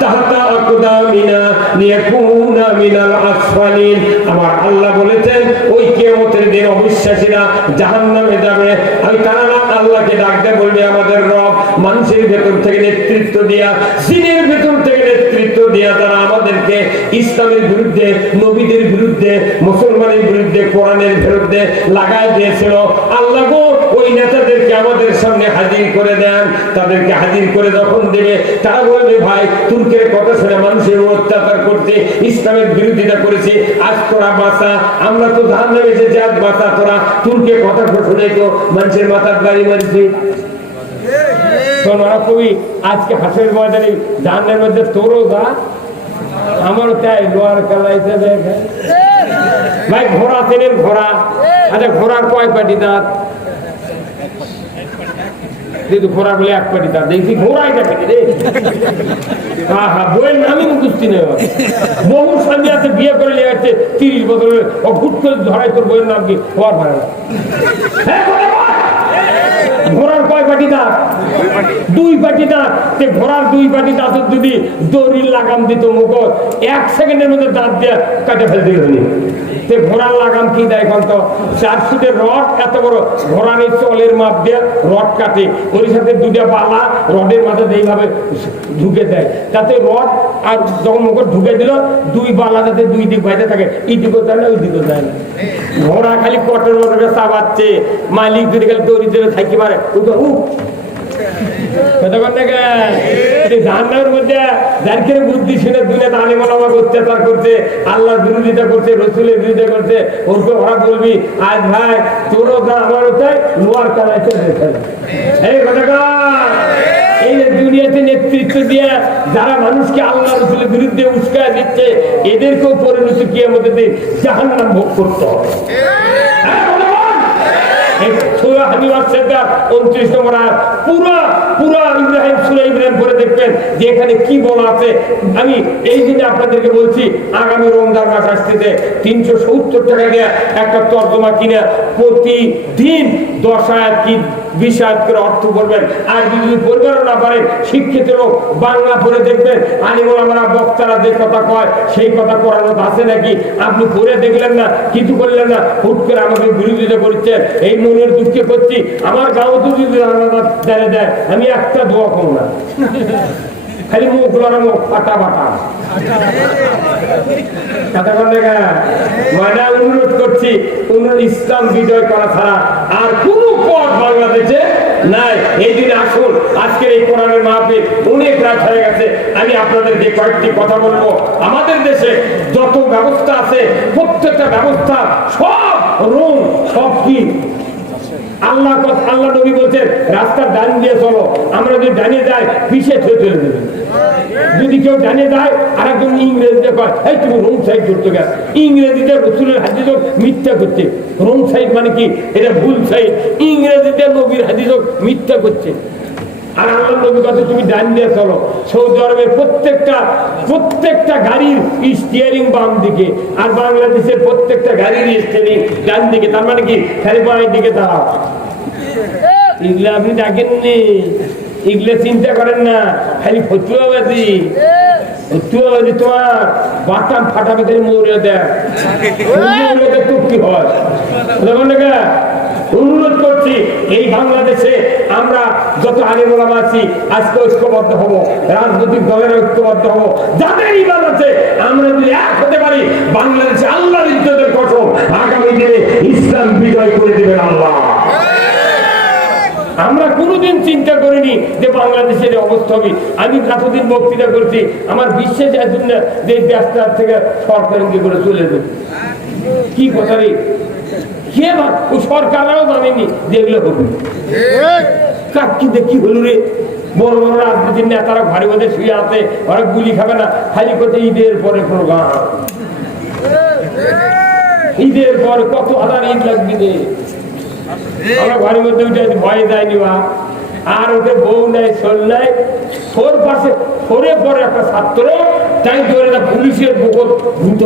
তাহতা আকদামিনা লিয়াকুনা মিনাল আসফালিন। আমার আল্লাহ বলেছেন ওই কিয়ামতের দিন অবিশ্বাসীরা জাহান্নামে যাবে। আমি তারা আল্লাহকে ডাকতে বলবে, আমাদের রব মানুষের ভেতর থেকে নেতৃত্ব দিয়া, জিনের ভেতর থেকে নেতৃত্ব দিয়া তারা আমাদেরকে ইসলামের বিরুদ্ধে, নবীদের বিরুদ্ধে, মুসলমানের বিরুদ্ধে, কোরআনের বিরুদ্ধে লাগাই দিয়েছিল। আল্লাহ গো ওই নেতাদেরকে আমাদের সামনে হাজির করে দেন। তাদেরকে হাজির করে যখন দেবে, তারা বলবে ভাই তুর্কের কথা শুনে মানুষের অত্যাচার করতে, ইসলামের বিরোধিতা করেছে, আজ তোরা বাঁচা, আমরা তো জাহান্নামে এসেছি, আজ বাঁচা তোরা। তুর্কের কথা শুনে তো মানুষের মাথার বাড়ি মারিছে। কবি আজকে হাসের ময়দানে জাহান্নামের মধ্যে তোরও যা, আমারও তাই, লোয়ার কালাইতে ভাই। ঘোড়া চেনেন? ঘোড়া, আচ্ছা ঘোড়ার কয় পাটি দাঁত? যেহেতু ঘোড়া বলে এক পাটি দাঁত, দেখছি ঘোড়াই দেখে রে। হ্যাঁ হ্যাঁ, বইয়ের নামই মুখস্থি নেই। বহু স্বামী আছে বিয়ে করে নিয়ে যাচ্ছে 30 বছরের, ও হুট করে ধরাই তোর বইয়ের নাম কি হওয়ার ভাড়া। ঘোড়ার কয় পাটি দাঁত? 2 পাটি দাঁত। ঘোড়ার 2 পাটি দাঁত যদি দড়ির লাগাম দিত মুখ, 1 সেকেন্ডের মধ্যে দাঁত দিয়ে কাটে ফেলতে হয়নি। ঘোড়ার লাগাম কি দেয় এখন? তো 4 ফুটের রড, এত বড় ঘোড়ার চলের মাপ দিয়ে রড কাটে, ওর সাথে 2টা বালা রডের মাঝে এইভাবে ঢুকে দেয়, তাতে রড আর যখন মুখ ঢুকে দিল 2 বালা যাতে 2 দিক বাইরে থাকে, এই দিকেও যায় না ওই দিকেও যায় না। ঘোড়া খালি কটের মটরে চাবাচ্ছে, মালিক যদি খালি দড়ি ধরে থাকি পারে জাহান্নামের মধ্যে যার বুদ্ধি শুনে দুনিয়াতে আলেমালামা অত্যাচার করছে, আল্লাহর বিরোধিতা করছে, রসুলের বিরোধিতা করছে, ওরকে ওরা বলবি আজ ভাই তোরও যা আমারও চাই, লোয়ার চালাইছে এই কথা। এই যে দুনিয়াতে নেতৃত্ব দিয়ে যারা মানুষকে আল্লাহ রাসূলের বিরুদ্ধে উস্কায় দিচ্ছে, এদেরকেও পরিণতি কিয়ামতের দিন জাহান্নাম ভোগ করতে হবে। আমি এই দিনে আপনাদেরকে বলছি, আগামী রমজান মাস আসতেছে, 370 টাকা দিয়ে একটা তর্জমা কিনে প্রতিদিন 10 আয়াত কি 20 আয়াত করে অর্থ করবেন। আর যদি পড়বেনও না পারেন, শিক্ষিত লোক বাংলা পড়ে দেখবেন, আলিম ওলামারা বক্তারা যে কথা কয় সেই কথা কোরআনে আছে নাকি আপনি পড়ে দেখলেন না, কিছু করলেন না, হুট করে আমাকে বিরোধিতা করছেন। এই মনের দুঃখে করছি, আমার গাঁও তো যদি জানে দেয়, আমি একটা দোয়া করব না, খালি মুখ লড়ানো ফাটা বাটা। মানে অনুরোধ করছি, ইসলাম বিজয় করা ছাড়া আর কোন পথ বাংলাদেশে নাই। এই দিন আসুন, আজকের এই কোরআনের মাহফিল অনেক রাত হয়ে গেছে, আমি আপনাদেরকে কয়েকটি কথা বলবো। আমাদের দেশে যত ব্যবস্থা আছে, প্রত্যেকটা ব্যবস্থা সব রুম, সব কি আল্লাহ নবী বলছেন রাস্তার ডান দিয়ে চলো, আমরা যদি ডানে যাই পিছিয়ে চলে দেবে। যদি কেউ জানে যায় আর একজন ইংরেজিতে কয়, এই তুমি রং সাইড করতে গেছ, ইংরেজিতে রসুলের হাদিস মিথ্যা করছে। রং সাইড মানে কি? এটা ভুল সাইড। ইংরেজিতে নবীর হাদিস মিথ্যা করছে। আর আল্লাহ নবী কথা তুমি ডান দিয়ে চলো। সৌদি আরবের প্রত্যেকটা গাড়ির স্টিয়ারিং বাম দিকে, আর বাংলাদেশের প্রত্যেকটা গাড়ির স্টিয়ারিং ডান দিকে। তার মানে কি? খালি বামের দিকে দাঁড়াও। এগুলো আপনি ডাকেননি, এগুলো চিন্তা করেন না, খালি ফতুয়াবাজি। তোমার বাটাম ফাটাবে, মরে দেয় তো কি হয়। অনুরোধ করছি, এই বাংলাদেশে আমরা যত আলিম ওলামা আছি, আজকে ঐক্যবদ্ধ হব, রাজনৈতিক দলের ঐক্যবদ্ধ হব। যাদের ইমান আছে, আমরা যদি এক হতে পারি, বাংলাদেশে আল্লাহর ইজ্জতের কসম, আগামী দিনে ইসলাম বিজয় করে দেবেন আল্লাহ। আমরা কোনোদিন চিন্তা করিনি যে বাংলাদেশের অবস্থা হবে। আমি এতদিন বক্তৃতা করছি, আমার বিশ্বাস আছে না যে ব্যস্ত থেকে সরকার কি করে চলে যাবে। কি কথা রে, কে সরকাররাও জানেনি যে এগুলো হবে। কাকি দেখি হলো রে, বড় বড় রাজনীতির নেতারা ঘরে মধ্যে শুয়ে আছে, ওরা গুলি খাবে না, খালি করতে ঈদের পরে প্রোগ্রাম। ঈদের পরে কত হাজার ঈদ লাগবে, আমরা ঘরের মধ্যে উঠে ভয় যায়নি বা। আর ওকে বউ নাই, শোল নাই, তোর পাশে সরে পরে একটা ছাত্র তাই ধরে না পুলিশের বুকত ভূত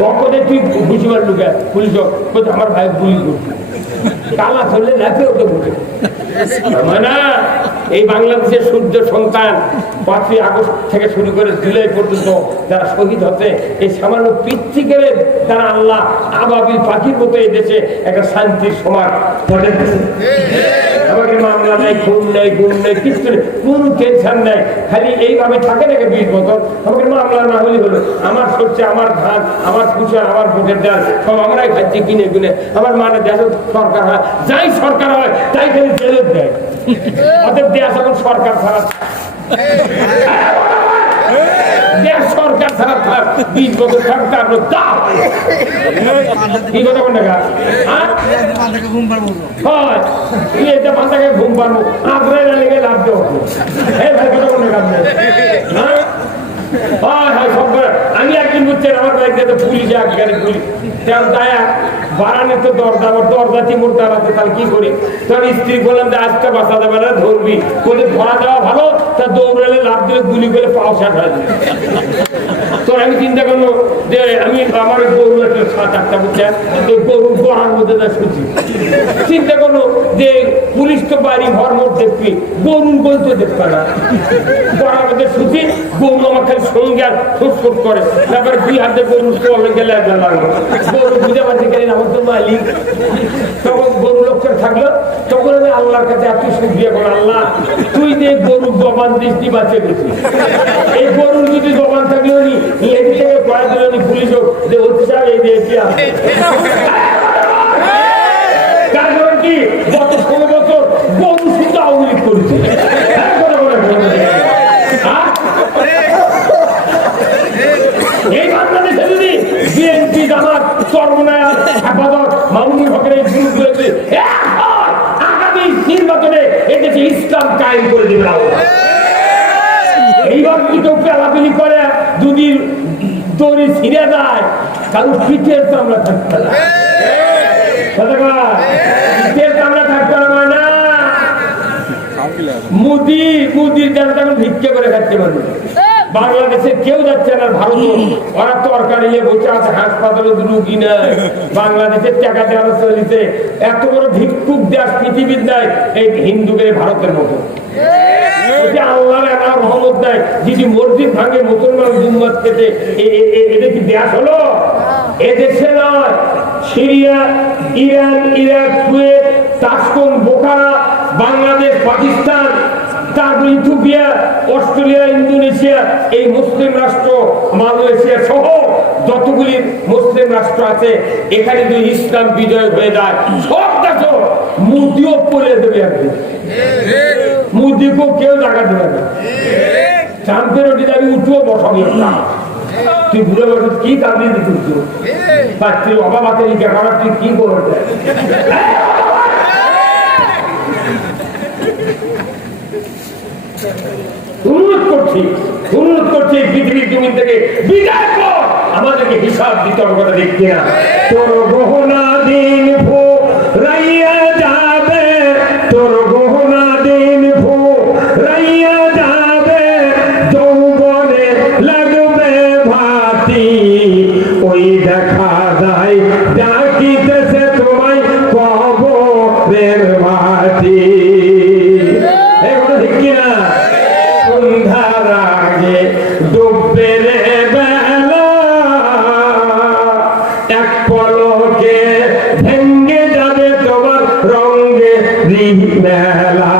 তখন তুই বুঝবার লুকে পুলিশ আমার ভাই গুলি করছে, কালা ধরলে লাফে ওকে বুঝে না। এই বাংলাদেশের সূর্য সন্তান 5ই আগস্ট থেকে শুরু করে জুলাই পর্যন্ত যারা শহীদ হচ্ছে, এই সামান্য পিচ্ছি করে তারা আল্লাহ আবাবিল পাখির মতো এই দেশে একটা শান্তির সমাজ গড়ে দিয়েছে। আমাকে মামলা নেই, খুন নেই, গুম নেই, কিছু নেই, কোন টেনশন নেই। খালি এইভাবে থাকে নাকি 20 বছর, আমাকে মামলা না হলে হলো। আমার সরষে, আমার ধান, আমার কুচা, আমার ভোটের ডাল সব আমরাই খাচ্ছি কিনে কিনে। আমার মানে দেশ সরকার হয়, যাই সরকার হয় তাই খালি জেলে দেয়। অতএব দেশ এখন সরকার ছাড়া, দেশ সরকার ছাড়া 20 বছর থাকতে আপনার দা কি কথা কোন টাকা ঘুম পারবো, হয় এটা পান্তাকে ঘুম পারবো, আগ্রায় না লেগে লাভ দেওয়া। এই ভাই কথা কোন টাকা আমি একদিন বুঝছেন আমার বাইকে পুলিশে আগে পুলিশ দায়া বাড়ানে তো দরজা চিমুর দাঁড়াতে, তাহলে কি করি? তোর স্ত্রী বললাম যে আজকে বাঁচা যাবে না, ধরবি বলে ধরা দেওয়া ভালো, তা দৌড়ালে লাভ দিলে গুলি করে পাও শাট হয়ে যায়। তো আমি চিন্তা করলো যে আমি আমার গরু একটা 7-8টা বুঝছেন, তো গরু গড়ার মধ্যে যা শুছি, চিন্তা করলো যে পুলিশ তো বাড়ি ঘর মোট দেখবি, গরু বলতে দেখবে না, গড়ার মধ্যে শুছি, গরু আমার খালি সঙ্গে আর ফুটফুট করে, তারপরে 2 হাতে গরু চলে গেলে লাগলো, গরু বুঝে পারছি গেলেন আমার তো মালিক। তখন গরু লোকের থাকলো, তখন আমি আল্লাহর কাছে এত শুকরিয়া করো, আল্লাহ তুই যে গরুর জবান দৃষ্টি বাঁচিয়ে গেছিস, এই গরুর যদি জবান থাকলে উনি এদিক থেকে কয়া দিল পুলিশ হোক যে অতিশাল এই যে কারণ কি গত 16 বছর গরু শুধু আওয়ামী লীগ করেছে। এই বাংলাদেশে যদি বিএনপি জামাত চরমনায় হেফাজত মামুনুল হকের এই শুরু করেছে, আগামী নির্বাচনে এদেশে ইসলাম ইসলাম কায়েম করে দিবে আল্লাহ। এইবার কি কেউ পেলাপিলি করে যদি দড়ি ছিঁড়ে যায়, কারণ পিঠের চামড়া থাকতে না, পিঠের চামড়া থাকতে পারবে না। মুদির যারা তখন ভিক্ষে করে খাচ্ছে মানুষ। বাংলাদেশে কেউ যাচ্ছে না, ভারত ওরা তরকারি নিয়ে বসে আছে, হাসপাতালে রুগী নাই, বাংলাদেশের টাকা দেওয়া চলেছে। এত বড় ভিক্ষুক দেশ পৃথিবীর দেয় এই হিন্দুদের ভারতের মতো। আল্লাহর একটা রহমত দেয়, যদি মসজিদ ভাঙে মুসলমান জুম্মাত খেতে, এটা কি দেশ হলো? এদেশে নয়, Syria, Iran, Iraq, Kuwait, তাশকন, বোখারা, Bangladesh, Pakistan, তারপর ইথিওপিয়া, অস্ট্রেলিয়া, ইন্দোনেশিয়া, এই মুসলিম রাষ্ট্র, মালয়েশিয়া সহ যতগুলি মুসলিম রাষ্ট্র আছে, এখানে যদি ইসলাম বিজয় হয়ে যায়, সব দেশ মুদিও পড়ে দেবে একদিন। মুদিকেও কেউ জায়গা দেবে না। ট্রাম্পের ওটি দাবি উঠেও বসাবি না, তুই ঘুরে বসে কি কামড়ি দিচ্ছিস? পাত্রীর অভাব আছে, তুই কি করবে? অনুরোধ করছি পৃথিবীর জমিন থেকে বিদায় কর, আমাদেরকে হিসাব দিতে হবে কথা দেখছি না। তোর গহনা দিন রাইয়া যাবে, তোর গহনা দিন রাইয়া যাবে, যৌবনে লাগবে ভাতি, ওই দেখা যায় ডাকিতেছে তোমায় কবরের মাটি। এগুলো ঠিক কিনা? সন্ধ্যার আগে ডুববে রে বেলা, এক পলকে ভেঙ্গে যাবে তোমার রঙে মেলা।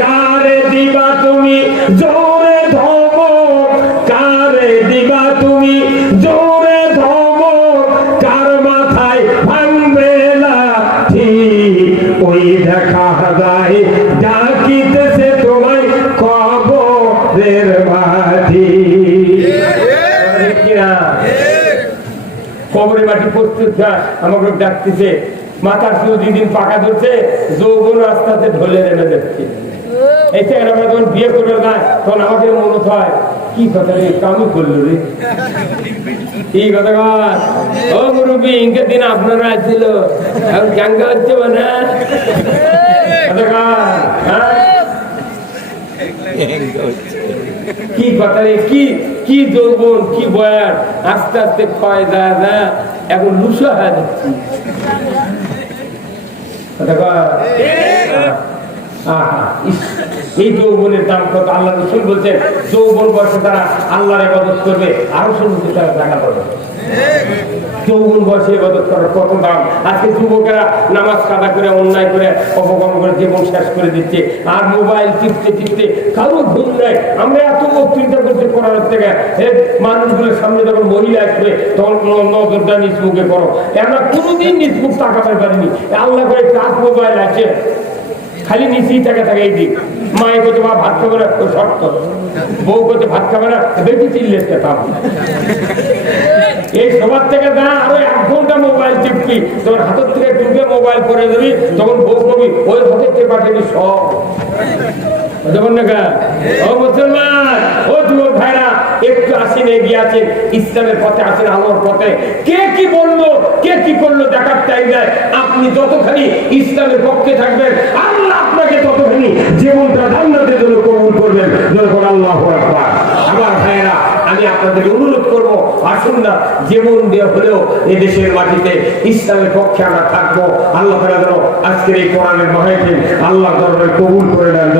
কারে দিবা তুমি জোরে ধমক, কারে দিবা তুমি জোরে ধমক, কার মাথায় ভাঙবে লাঠি, ওই দেখা যায় ডাকিতেছে তোমায় কবরের মাটি। কবরের মাটি প্রস্তুত আমাকে ডাকতেছে, মাথার শুধু দিন পাকা ধরছে, যৌবন আস্তে আস্তে ঢলে নেমে যাচ্ছে। এই থেকে আমরা যখন বিয়ে করবে না, তখন আমাকে মনে হয় কি কথা রে, কামই করলো রে, কি কথা কর ও মুরব্বী, ইনকের দিন আপনারা আসছিল, এখন ক্যাঙ্গা হচ্ছে না কি কথা রে, কি যৌবন, কি বয়ান, আস্তে আস্তে ক্ষয় যায় না, এখন লুসা হয়ে যাচ্ছি। এই যৌবনের দাম কত? আল্লাহ রসুল বলছেন, যৌবন বয়সে তারা আল্লাহর ইবাদত করবে, আরো শুনতে তারা টাকা পাবে। যৌবন বয়সে ইবাদত করার কত দাম। আজকে যুবকেরা নামাজ কাদা করে, অন্যায় করে, অপকর্ম করে জীবন শেষ করে দিচ্ছে, আর মোবাইল টিপতে টিপতে কারো ঘুম নেয়। আমরা এত চিন্তা করতে করার থেকে মানুষগুলোর সামনে যখন মহিলা আসবে, তখন নজরটা নিজ মুখে করো। আমরা কোনোদিন নিজ মুখ তাকাতে পারিনি। আল্লাহ করে চার মোবাইল আছে, খালি নিচেই থাকে এই দিক। মায়ে করতে মা ভাত খাবে না, শর্ত, বউ করতে ভাত খাবে না, বেশি চিল্লে খেতাম। এই সবার থেকে না আরো 1 ঘন্টা মোবাইল টিপবি, তোর হাতের থেকে টুকে মোবাইল করে দিবি, তখন বউ কবি ওই হাতের টেপা টেপি সব। মুসলমান ও যুবক ভাইরা, একটু আসেন, এগিয়ে আছেন, ইসলামের পথে আসেন, আলোর পথে। কে কি বললো, কে কি করলো দেখার টাইম নাই। আপনি যতখানি ইসলামের পক্ষে থাকবেন, আল্লাহ আপনাকে ততখানি জীবনটা জান্নাতের জন্য কবুল করবেন। আল্লাহু আকবার। আমার ভাইয়েরা, আমি আপনাদের অনুরোধ করবো, আসুন না, জীবন দিয়ে হলেও এই দেশের মাটিতে ইসলামের পক্ষে আমরা থাকবো। আল্লাহ তাআলা যেন আজকের এই কোরআনের মাহফিল আল্লাহ দরবারে কবুল করে নেন।